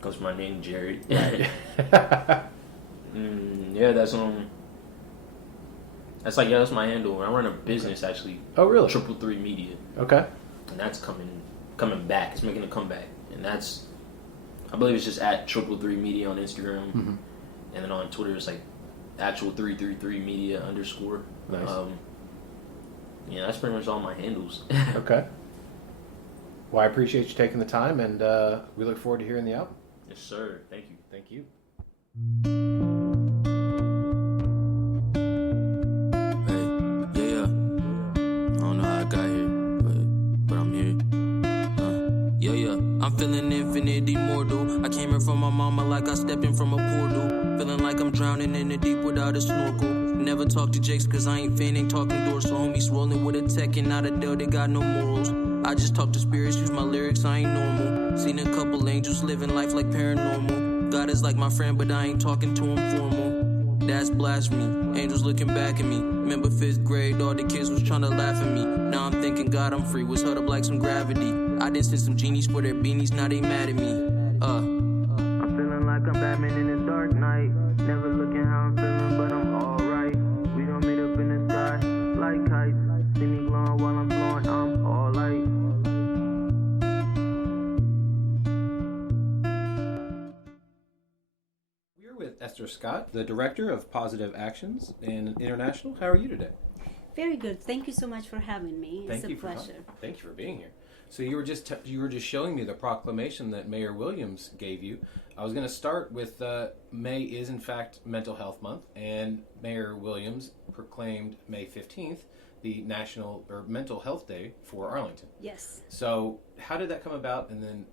Comes from my name, Jared. Yeah, that's that's my handle. I run a business actually. Oh, really? 333 Media. Okay. And that's coming back. It's making a comeback. And that's, I believe it's just at 333 Media on Instagram. Mm-hmm. And then on Twitter it's like actual 333 Media _ Nice. That's pretty much all my handles. Okay. Well, I appreciate you taking the time, and we look forward to hearing the album. Yes, sir. Thank you. Thank you. Hey, yeah. I don't know how I got here, but I'm here. Yeah. I'm feeling infinite, immortal. I came here from my mama like I stepped in from a portal. Feeling like I'm drowning in the deep without a snorkel. Never talk to Jakes cause I ain't feigning talking doors. So homies rolling with a tech and not a deal, they got no morals. I just talk to spirits, use my lyrics, I ain't normal. Seen a couple angels living life like paranormal. God is like my friend, but I ain't talking to him formal. That's blasphemy, angels looking back at me. Remember 5th grade, all the kids was trying to laugh at me. Now I'm thinking God I'm free, was held up like some gravity. I did send some genies for their beanies, now they mad at me. I'm feeling like I'm Batman in the dark night. Never Esther Scott, the Director of Positive Actions International. How are you today? Very good. Thank you so much for having me. It's a pleasure. Thank you for being here. So you were just showing me the proclamation that Mayor Williams gave you. I was going to start with May is in fact Mental Health Month, and Mayor Williams proclaimed May 15th the National or Mental Health Day for Arlington. Yes. So how did that come about, and then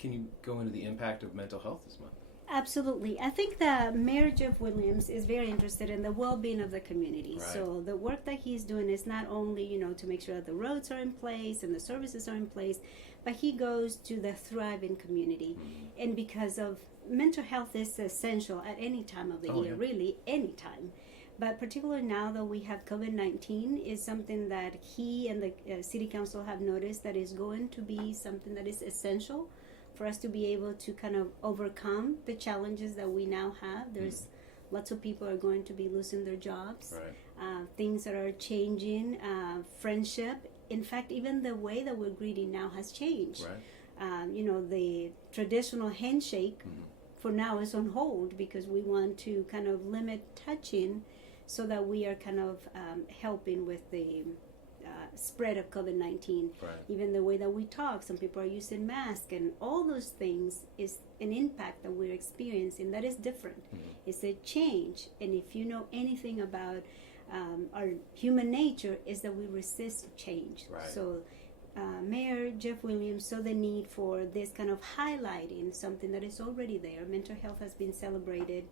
can you go into the impact of mental health this month? Absolutely. I think that Mayor Jeff Williams is very interested in the well-being of the community. Right. So the work that he's doing is not only, to make sure that the roads are in place and the services are in place, but he goes to the thriving community. Mm-hmm. And because of mental health is essential at any time of the year, really, any time. But particularly now that we have COVID-19 is something that he and the City Council have noticed that is going to be something that is essential for us to be able to kind of overcome the challenges that we now have. There's lots of people are going to be losing their jobs. Right. Things that are changing, friendship. In fact, even the way that we're greeting now has changed. Right. The traditional handshake for now is on hold because we want to kind of limit touching so that we are kind of helping with the spread of COVID-19. Right. Even the way that we talk, some people are using masks, and all those things is an impact that we're experiencing that is different. It's a change, and if you know anything about our human nature, is that we resist change. Right. So Mayor Jeff Williams saw the need for this kind of highlighting something that is already there. Mental health has been celebrated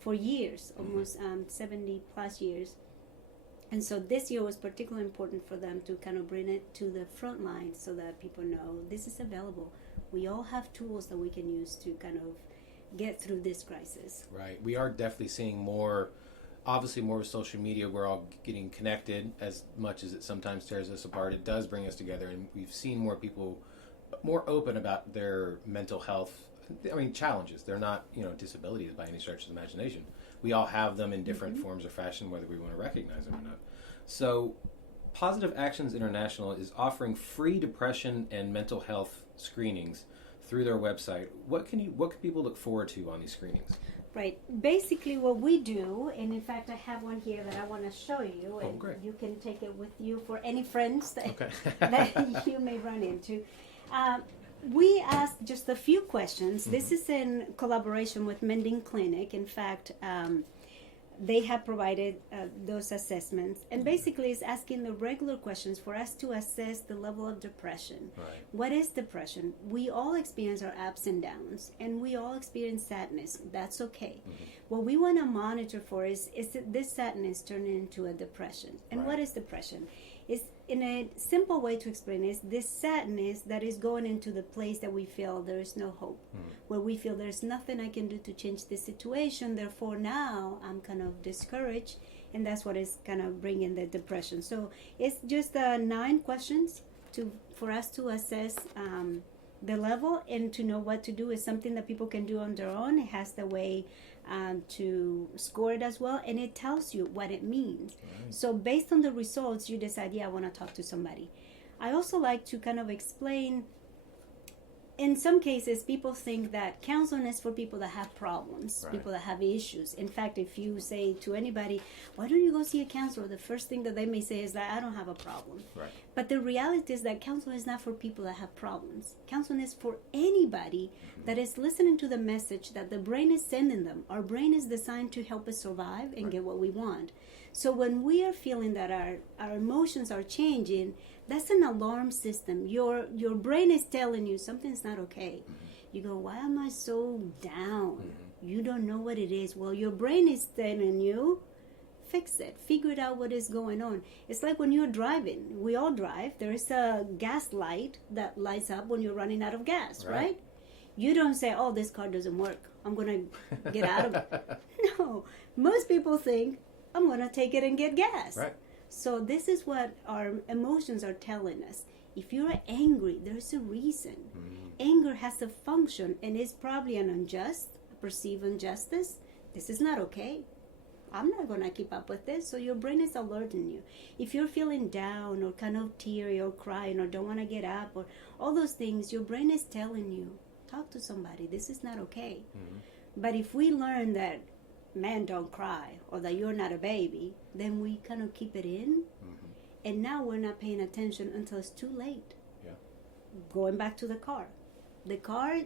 for years, almost 70 plus years. And so this year was particularly important for them to kind of bring it to the front line so that people know this is available. We all have tools that we can use to kind of get through this crisis. Right. We are definitely seeing more, obviously more with social media. We're all getting connected as much as it sometimes tears us apart. It does bring us together, and we've seen more people more open about their mental health. I mean, challenges. They're not, disabilities by any stretch of the imagination. We all have them in different forms or fashion, whether we want to recognize them or not. So, Positive Actions International is offering free depression and mental health screenings through their website. What can people look forward to on these screenings? Right. Basically, what we do, and in fact, I have one here that I want to show you, and great. You can take it with you for any friends that, Okay. that you may run into. We asked just a few questions. This is in collaboration with Mending Clinic. In fact, they have provided those assessments. And basically, it's asking the regular questions for us to assess the level of depression. Right. What is depression? We all experience our ups and downs, and we all experience sadness. That's okay. What we want to monitor for is this sadness turning into a depression. And what is depression? It's, in a simple way to explain, is this sadness that is going into the place that we feel there is no hope, where we feel there's nothing I can do to change the situation, therefore now I'm kind of discouraged, and that's what is kind of bringing the depression. So it's just 9 questions for us to assess the level and to know what to do. Is something that people can do on their own. It has the way to score it as well, and it tells you what it means. Right. So based on the results, you decide, I want to talk to somebody. I also like to kind of explain, in some cases, people think that counseling is for people that have problems, people that have issues. In fact, if you say to anybody, why don't you go see a counselor? The first thing that they may say is that I don't have a problem. Right. But the reality is that counseling is not for people that have problems. Counseling is for anybody that is listening to the message that the brain is sending them. Our brain is designed to help us survive and get what we want. So when we are feeling that our emotions are changing, that's an alarm system. Your brain is telling you something's not okay. You go, why am I so down? You don't know what it is. Well, your brain is telling you, fix it. Figure it out what is going on. It's like when you're driving. We all drive. There is a gas light that lights up when you're running out of gas, right? You don't say, oh, this car doesn't work. I'm going to get out of it. No. Most people think, I'm going to take it and get gas. Right. So this is what our emotions are telling us. If you're angry, there's a reason. Anger has a function, and it's probably a perceived injustice. This is not okay. I'm not going to keep up with this. So your brain is alerting you. If you're feeling down or kind of teary or crying or don't want to get up or all those things, your brain is telling you, talk to somebody. This is not okay. But if we learn that man, don't cry, or that you're not a baby, then we kind of keep it in. And now we're not paying attention until it's too late. Yeah. Going back to the car. The car,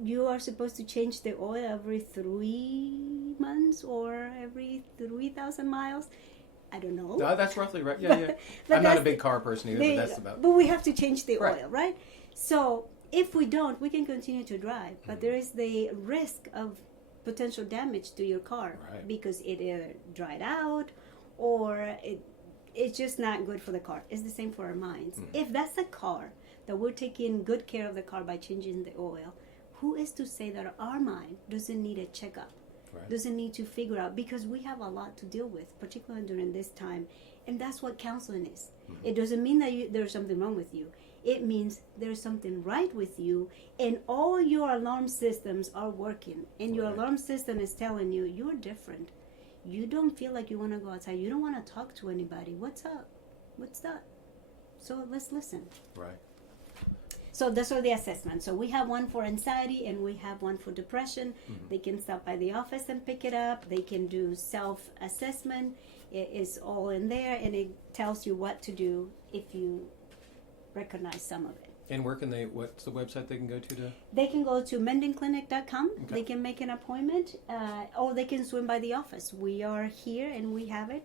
you are supposed to change the oil every 3 months or every 3,000 miles. I don't know. No, that's roughly right. Yeah. But I'm not a that's big car person either, but that's about. But we have to change the Right. oil, right? So if we don't, we can continue to drive. But there is the risk of potential damage to your car Right. because it either dried out or it's just not good for the car. It's the same for our minds. If that's a car that we're taking good care of the car by changing the oil, who is to say that our mind doesn't need a checkup? Right. Doesn't need to figure out, because we have a lot to deal with, particularly during this time. And that's what counseling is. It doesn't mean that there's something wrong with you. It means there's something right with you, and all your alarm systems are working. And your alarm system is telling you you're different. You don't feel like you want to go outside. You don't want to talk to anybody. What's up? What's that? So let's listen. Right. So those are the assessments. So we have one for anxiety and we have one for depression. They can stop by the office and pick it up. They can do self-assessment. It is all in there, and it tells you what to do if you recognize some of it. And what's the website they can go to? They can go to mendingclinic.com. Okay. They can make an appointment, or they can swing by the office. We are here and we have it,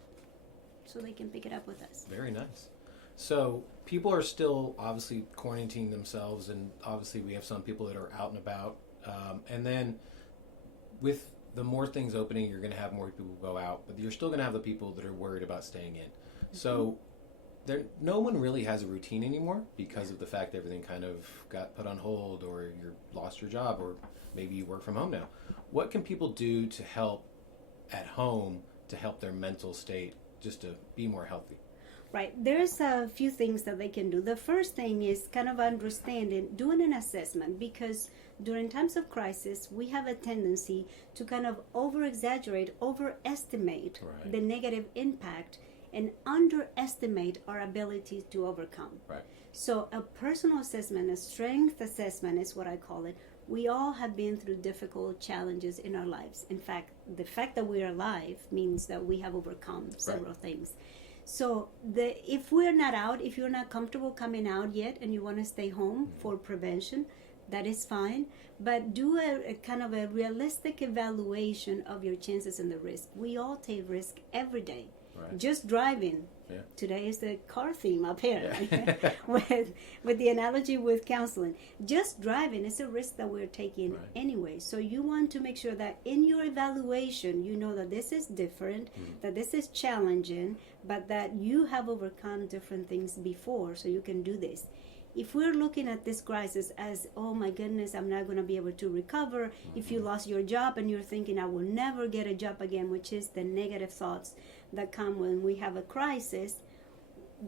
so they can pick it up with us. Very nice. So people are still obviously quarantining themselves, and obviously we have some people that are out and about. And then with the more things opening, you're going to have more people go out, but you're still going to have the people that are worried about staying in. So no one really has a routine anymore because of the fact that everything kind of got put on hold, or you lost your job, or maybe you work from home now. What can people do to help at home to help their mental state just to be more healthy? Right. There's a few things that they can do. The first thing is kind of understanding, doing an assessment, because during times of crisis, we have a tendency to kind of over-exaggerate, overestimate the negative impact, and underestimate our ability to overcome. Right. So a personal assessment, a strength assessment is what I call it. We all have been through difficult challenges in our lives. In fact, the fact that we are alive means that we have overcome several things. So if we're not out, if you're not comfortable coming out yet and you want to stay home for prevention, that is fine. But do a kind of a realistic evaluation of your chances and the risk. We all take risk every day. Right. Just driving. Yeah. Today is the car theme apparently. with the analogy with counseling. Just driving is a risk that we're taking anyway. So you want to make sure that in your evaluation you know that this is different, that this is challenging, but that you have overcome different things before, so you can do this. If we're looking at this crisis as, oh my goodness, I'm not going to be able to recover. If you lost your job and you're thinking, I will never get a job again, which is the negative thoughts that come when we have a crisis,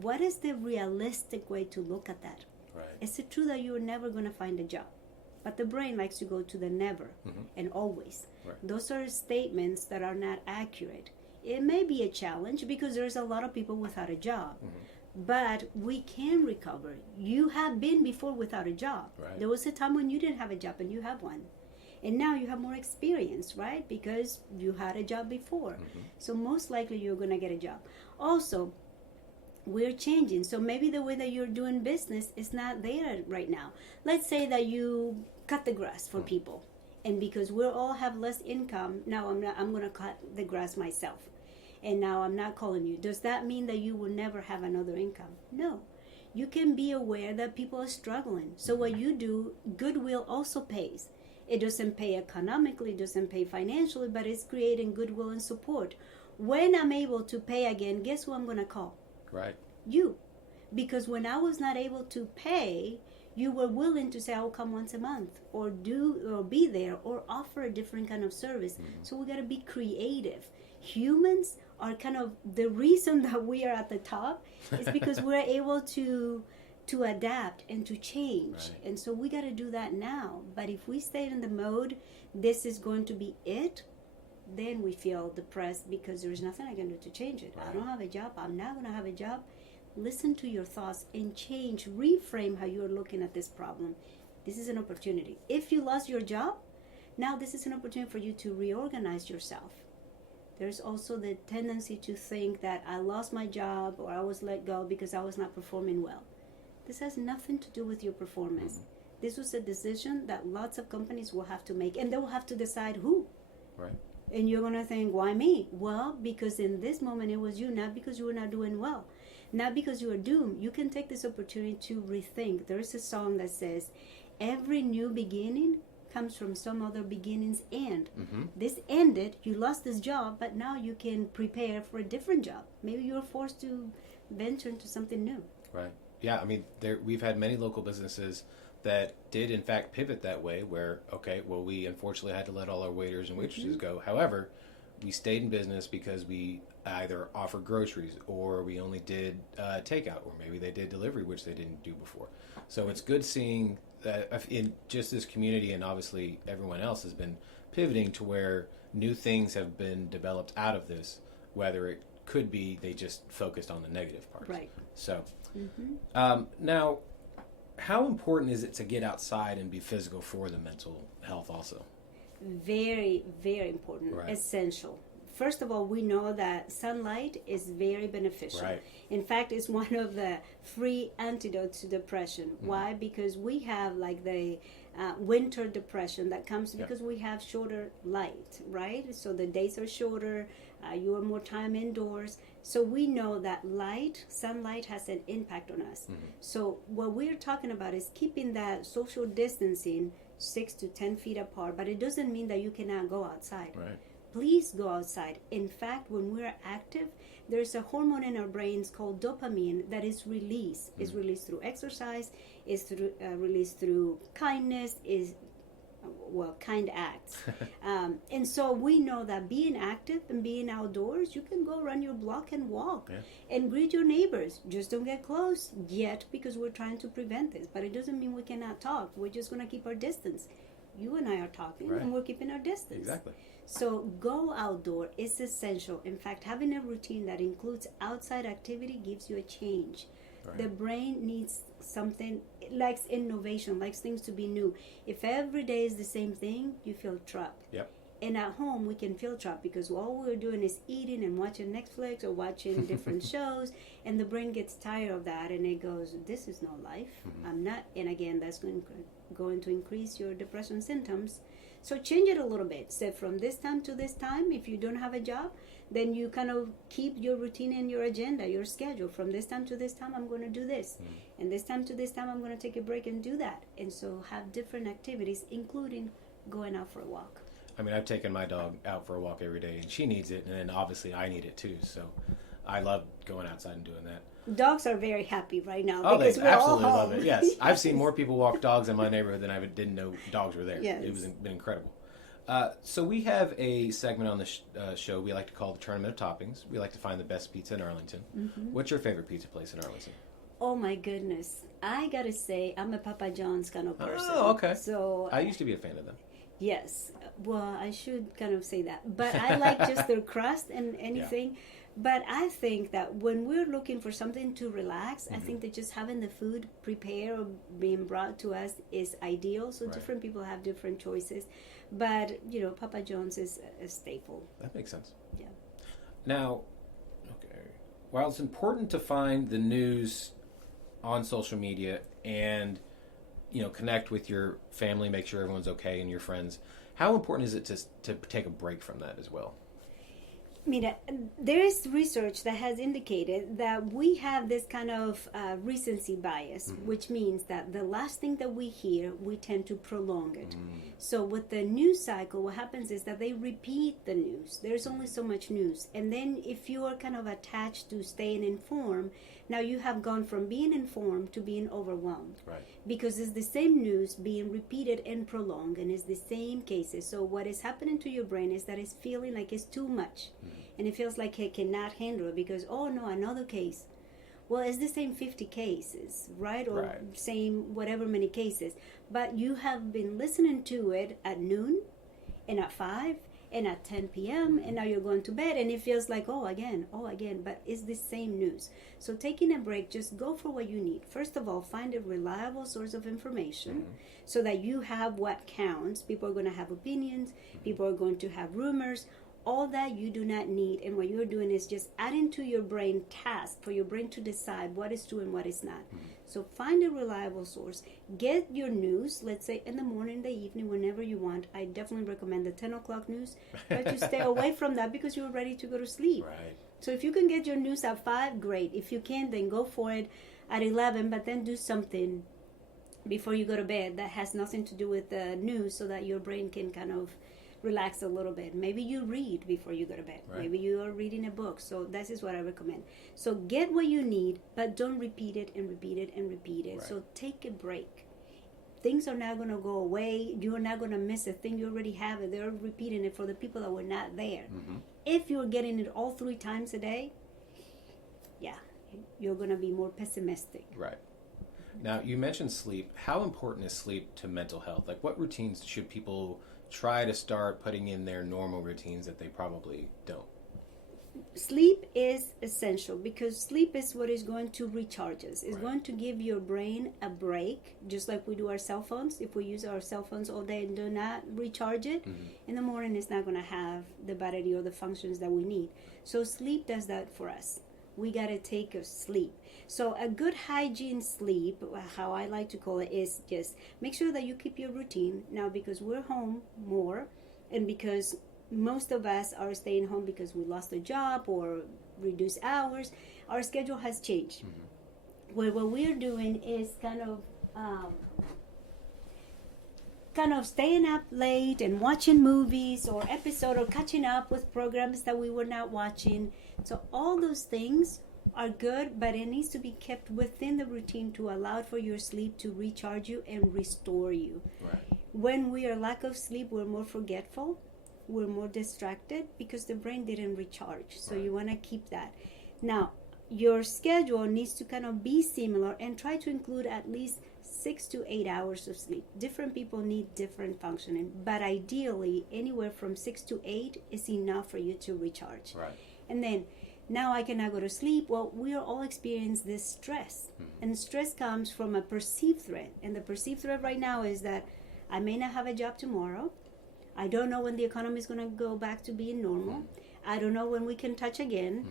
what is the realistic way to look at that? Right. Is it true that you're never going to find a job? But the brain likes to go to the never and always. Right. Those are statements that are not accurate. It may be a challenge because there's a lot of people without a job. But we can recover. You have been before without a job. Right. There was a time when you didn't have a job and you have one. And now you have more experience, right? Because you had a job before. So most likely you're going to get a job. Also, we're changing. So maybe the way that you're doing business is not there right now. Let's say that you cut the grass for people. And because we all have less income, now I'm going to cut the grass myself. And now I'm not calling you. Does that mean that you will never have another income? No. You can be aware that people are struggling. So what you do, goodwill also pays. It doesn't pay economically, it doesn't pay financially, but it's creating goodwill and support. When I'm able to pay again, guess who I'm going to call? Right. You. Because when I was not able to pay, you were willing to say, I'll come once a month, or be there, or offer a different kind of service. So we got to be creative. Humans are kind of the reason that we are at the top is because we're able to adapt and to change. Right. And so we got to do that now. But if we stay in the mode, this is going to be it, then we feel depressed because there's nothing I can do to change it. Right. I don't have a job. I'm not going to have a job. Listen to your thoughts and change, reframe how you're looking at this problem. This is an opportunity. If you lost your job, now this is an opportunity for you to reorganize yourself. There's also the tendency to think that I lost my job or I was let go because I was not performing well. This has nothing to do with your performance. This was a decision that lots of companies will have to make, and they will have to decide who. Right. And you're going to think, why me? Well, because in this moment it was you, not because you were not doing well. Not because you are doomed. You can take this opportunity to rethink. There is a song that says, every new beginning comes from some other beginning's end. This ended, you lost this job, but now you can prepare for a different job. Maybe you're forced to venture into something new. Right. Yeah, I mean, we've had many local businesses that did in fact pivot that way where, okay, well, we unfortunately had to let all our waiters and waitresses go. However, we stayed in business because we either offered groceries or we only did takeout, or maybe they did delivery, which they didn't do before. So it's good seeing that in just this community, and obviously everyone else has been pivoting to where new things have been developed out of this, whether it could be they just focused on the negative parts. Right. So now, how important is it to get outside and be physical for the mental health also? Very, very important. Right. Essential. First of all, we know that sunlight is very beneficial. Right. In fact, it's one of the free antidotes to depression. Why? Because we have like the winter depression that comes because we have shorter light, right? So the days are shorter, you are more time indoors. So we know that sunlight has an impact on us. So what we're talking about is keeping that social distancing 6 to 10 feet apart, but it doesn't mean that you cannot go outside. Right. Please go outside. In fact, when we're active, there's a hormone in our brains called dopamine that is released. It's released through exercise, is released through kindness, kind acts. And so we know that being active and being outdoors, you can go run your block and walk and greet your neighbors. Just don't get close yet because we're trying to prevent this. But it doesn't mean we cannot talk. We're just going to keep our distance. You and I are talking and we're keeping our distance. Exactly. So go outdoor is essential. In fact, having a routine that includes outside activity gives you a change. Right. The brain needs something, it likes innovation, likes things to be new. If every day is the same thing, you feel trapped. Yep. And at home, we can feel trapped because all we're doing is eating and watching Netflix or watching different shows, and the brain gets tired of that and it goes, this is no life. I'm not, and again, that's going to increase your depression symptoms. So change it a little bit. Say from this time to this time, if you don't have a job, then you kind of keep your routine and your agenda, your schedule. From this time to this time, I'm going to do this. And this time to this time, I'm going to take a break and do that. And so have different activities, including going out for a walk. I mean, I've taken my dog out for a walk every day, and she needs it, and then obviously I need it too. So I love going outside and doing that. Dogs are very happy right now. Oh, they because we're absolutely all love home. it. Yes, I've seen more people walk dogs in my neighborhood than I didn't know dogs were there. Yes. It was been incredible. So we have a segment on the show we like to call the Tournament of Toppings. We like to find the best pizza in Arlington. What's your favorite pizza place in Arlington? Oh my goodness. I got to say, I'm a Papa John's kind of person. Oh, okay. So I used to be a fan of them. Yes. Well, I should kind of say that. But I like just their crust and anything. Yeah. But I think that when we're looking for something to relax, I think that just having the food prepared or being brought to us is ideal. So different people have different choices. But, Papa John's is a staple. That makes sense. Yeah. Now, okay. While it's important to find the news on social media and connect with your family, make sure everyone's okay and your friends, how important is it to take a break from that as well? Mira, there is research that has indicated that we have this kind of recency bias, which means that the last thing that we hear, we tend to prolong it. So with the news cycle, what happens is that they repeat the news. There's only so much news. And then if you are kind of attached to staying informed, now you have gone from being informed to being overwhelmed. Right. Because it's the same news being repeated and prolonged, and it's the same cases. So what is happening to your brain is that it's feeling like it's too much. And it feels like it cannot handle it because, oh no, another case. Well, it's the same 50 cases, right? Or same whatever many cases. But you have been listening to it at noon and at 5 and at 10 p.m. and now you're going to bed and it feels like, oh, again, but it's the same news. So taking a break, just go for what you need. First of all, find a reliable source of information so that you have what counts. People are going to have opinions. People are going to have rumors. all that you do not need, and what you're doing is just adding to your brain tasks for your brain to decide what is true and what is not. So find a reliable source. Get your news, let's say in the morning, the evening, whenever you want. I definitely recommend the 10 o'clock news. Try to stay away from that because you're ready to go to sleep. Right. So if you can get your news at 5, great. If you can't, then go for it at 11, but then do something before you go to bed that has nothing to do with the news so that your brain can kind of relax a little bit. Maybe you read before you go to bed. Right. Maybe you are reading a book. So that is what I recommend. So get what you need, but don't repeat it and repeat it and repeat it. Right. So take a break. Things are not going to go away. You're not going to miss a thing. You already have it. They're repeating it for the people that were not there. If you're getting it all 3 times a day, yeah, you're going to be more pessimistic. Right. Now, you mentioned sleep. How important is sleep to mental health? Like, what routines should people try to start putting in their normal routines that they probably don't? Sleep is essential because sleep is what is going to recharge us. It's Right. going to give your brain a break, just like we do our cell phones. If we use our cell phones all day and do not recharge it, in the morning it's not going to have the battery or the functions that we need. So sleep does that for us. We got to take a sleep. So a good hygiene sleep, how I like to call it, is just make sure that you keep your routine. Now, because we're home more and because most of us are staying home because we lost a job or reduced hours, our schedule has changed. Where what we're doing is kind of staying up late and watching movies or episode or catching up with programs that we were not watching. So all those things are good, but it needs to be kept within the routine to allow for your sleep to recharge you and restore you. Right. When we are lack of sleep, we're more forgetful, we're more distracted because the brain didn't recharge. So Right. you want to keep that. Now, your schedule needs to kind of be similar and try to include at least 6 to 8 hours of sleep. Different people need different functioning, but ideally anywhere from 6 to 8 is enough for you to recharge. Right. And then, now I cannot go to sleep. Well, we are all experiencing this stress. And stress comes from a perceived threat. And the perceived threat right now is that I may not have a job tomorrow. I don't know when the economy is going to go back to being normal. I don't know when we can touch again.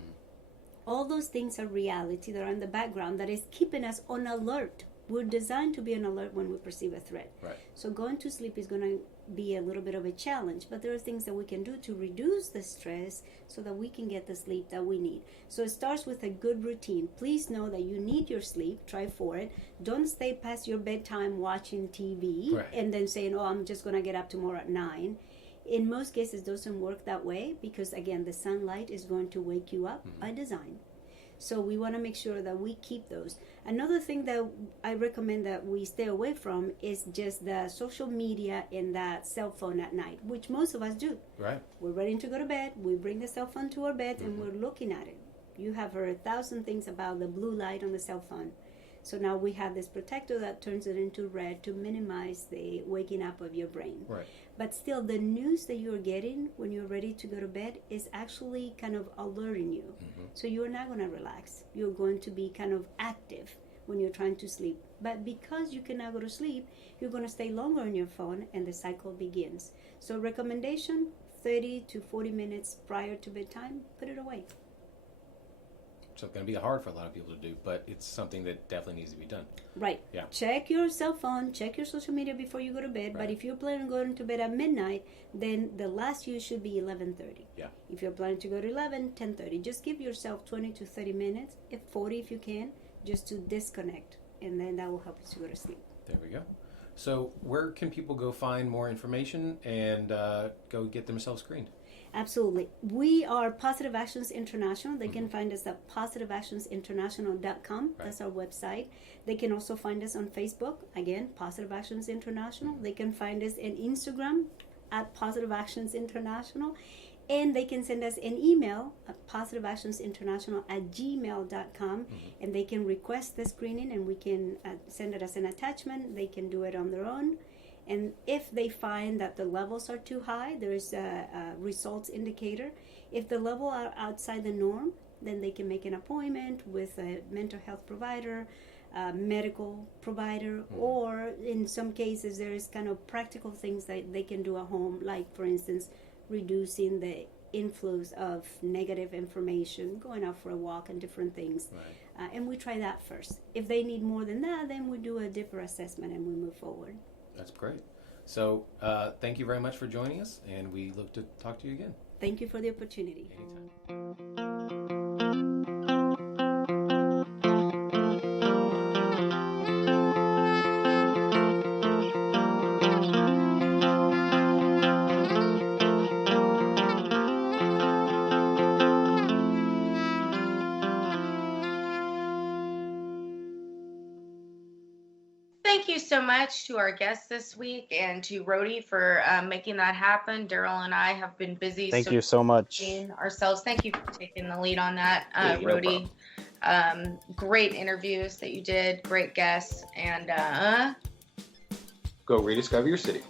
All those things are reality that are in the background that is keeping us on alert. We're designed to be on alert when we perceive a threat. Right. So going to sleep is going to be a little bit of a challenge, but there are things that we can do to reduce the stress so that we can get the sleep that we need. So it starts with a good routine. Please know that you need your sleep. Try for it. Don't stay past your bedtime watching TV Right. and then saying, oh, I'm just going to get up tomorrow at 9. In most cases, it doesn't work that way because, again, the sunlight is going to wake you up by design. So we want to make sure that we keep those. Another thing that I recommend that we stay away from is just the social media and that cell phone at night, which most of us do. Right. We're ready to go to bed. We bring the cell phone to our bed and we're looking at it. You have heard 1,000 things about the blue light on the cell phone. So now we have this protector that turns it into red to minimize the waking up of your brain. Right. But still, the news that you're getting when you're ready to go to bed is actually kind of alerting you. So you're not going to relax. You're going to be kind of active when you're trying to sleep. But because you cannot go to sleep, you're going to stay longer on your phone and the cycle begins. So recommendation, 30 to 40 minutes prior to bedtime, put it away. So it's going to be hard for a lot of people to do, but it's something that definitely needs to be done. Right. Yeah. Check your cell phone, check your social media before you go to bed. But Right. if you're planning on going to bed at midnight, then the last use should be 11:30. Yeah. If you're planning to go to 10:30. Just give yourself 20 to 30 minutes, if 40 if you can, just to disconnect. And then that will help you to go to sleep. There we go. So where can people go find more information and go get themselves screened? Absolutely. We are Positive Actions International. They can find us at positiveactionsinternational.com. Right. That's our website. They can also find us on Facebook. Again, Positive Actions International. They can find us in Instagram at Positive Actions International. And they can send us an email at positiveactionsinternational@gmail.com. And they can request the screening and we can send it as an attachment. They can do it on their own. And if they find that the levels are too high, there is a results indicator. If the level are outside the norm, then they can make an appointment with a mental health provider, a medical provider, or in some cases there is kind of practical things that they can do at home, like for instance, reducing the influence of negative information, going out for a walk and different things. Right. And we try that first. If they need more than that, then we do a deeper assessment and we move forward. That's great. So thank you very much for joining us, and we look to talk to you again. Thank you for the opportunity. Anytime. Thank you so much to our guests this week and to Rhodey for making that happen. Daryl and I have been busy. Thank you so much. Ourselves. Thank you for taking the lead on that, Hey, no Rhodey. Great interviews that you did. Great guests. And Go rediscover your city.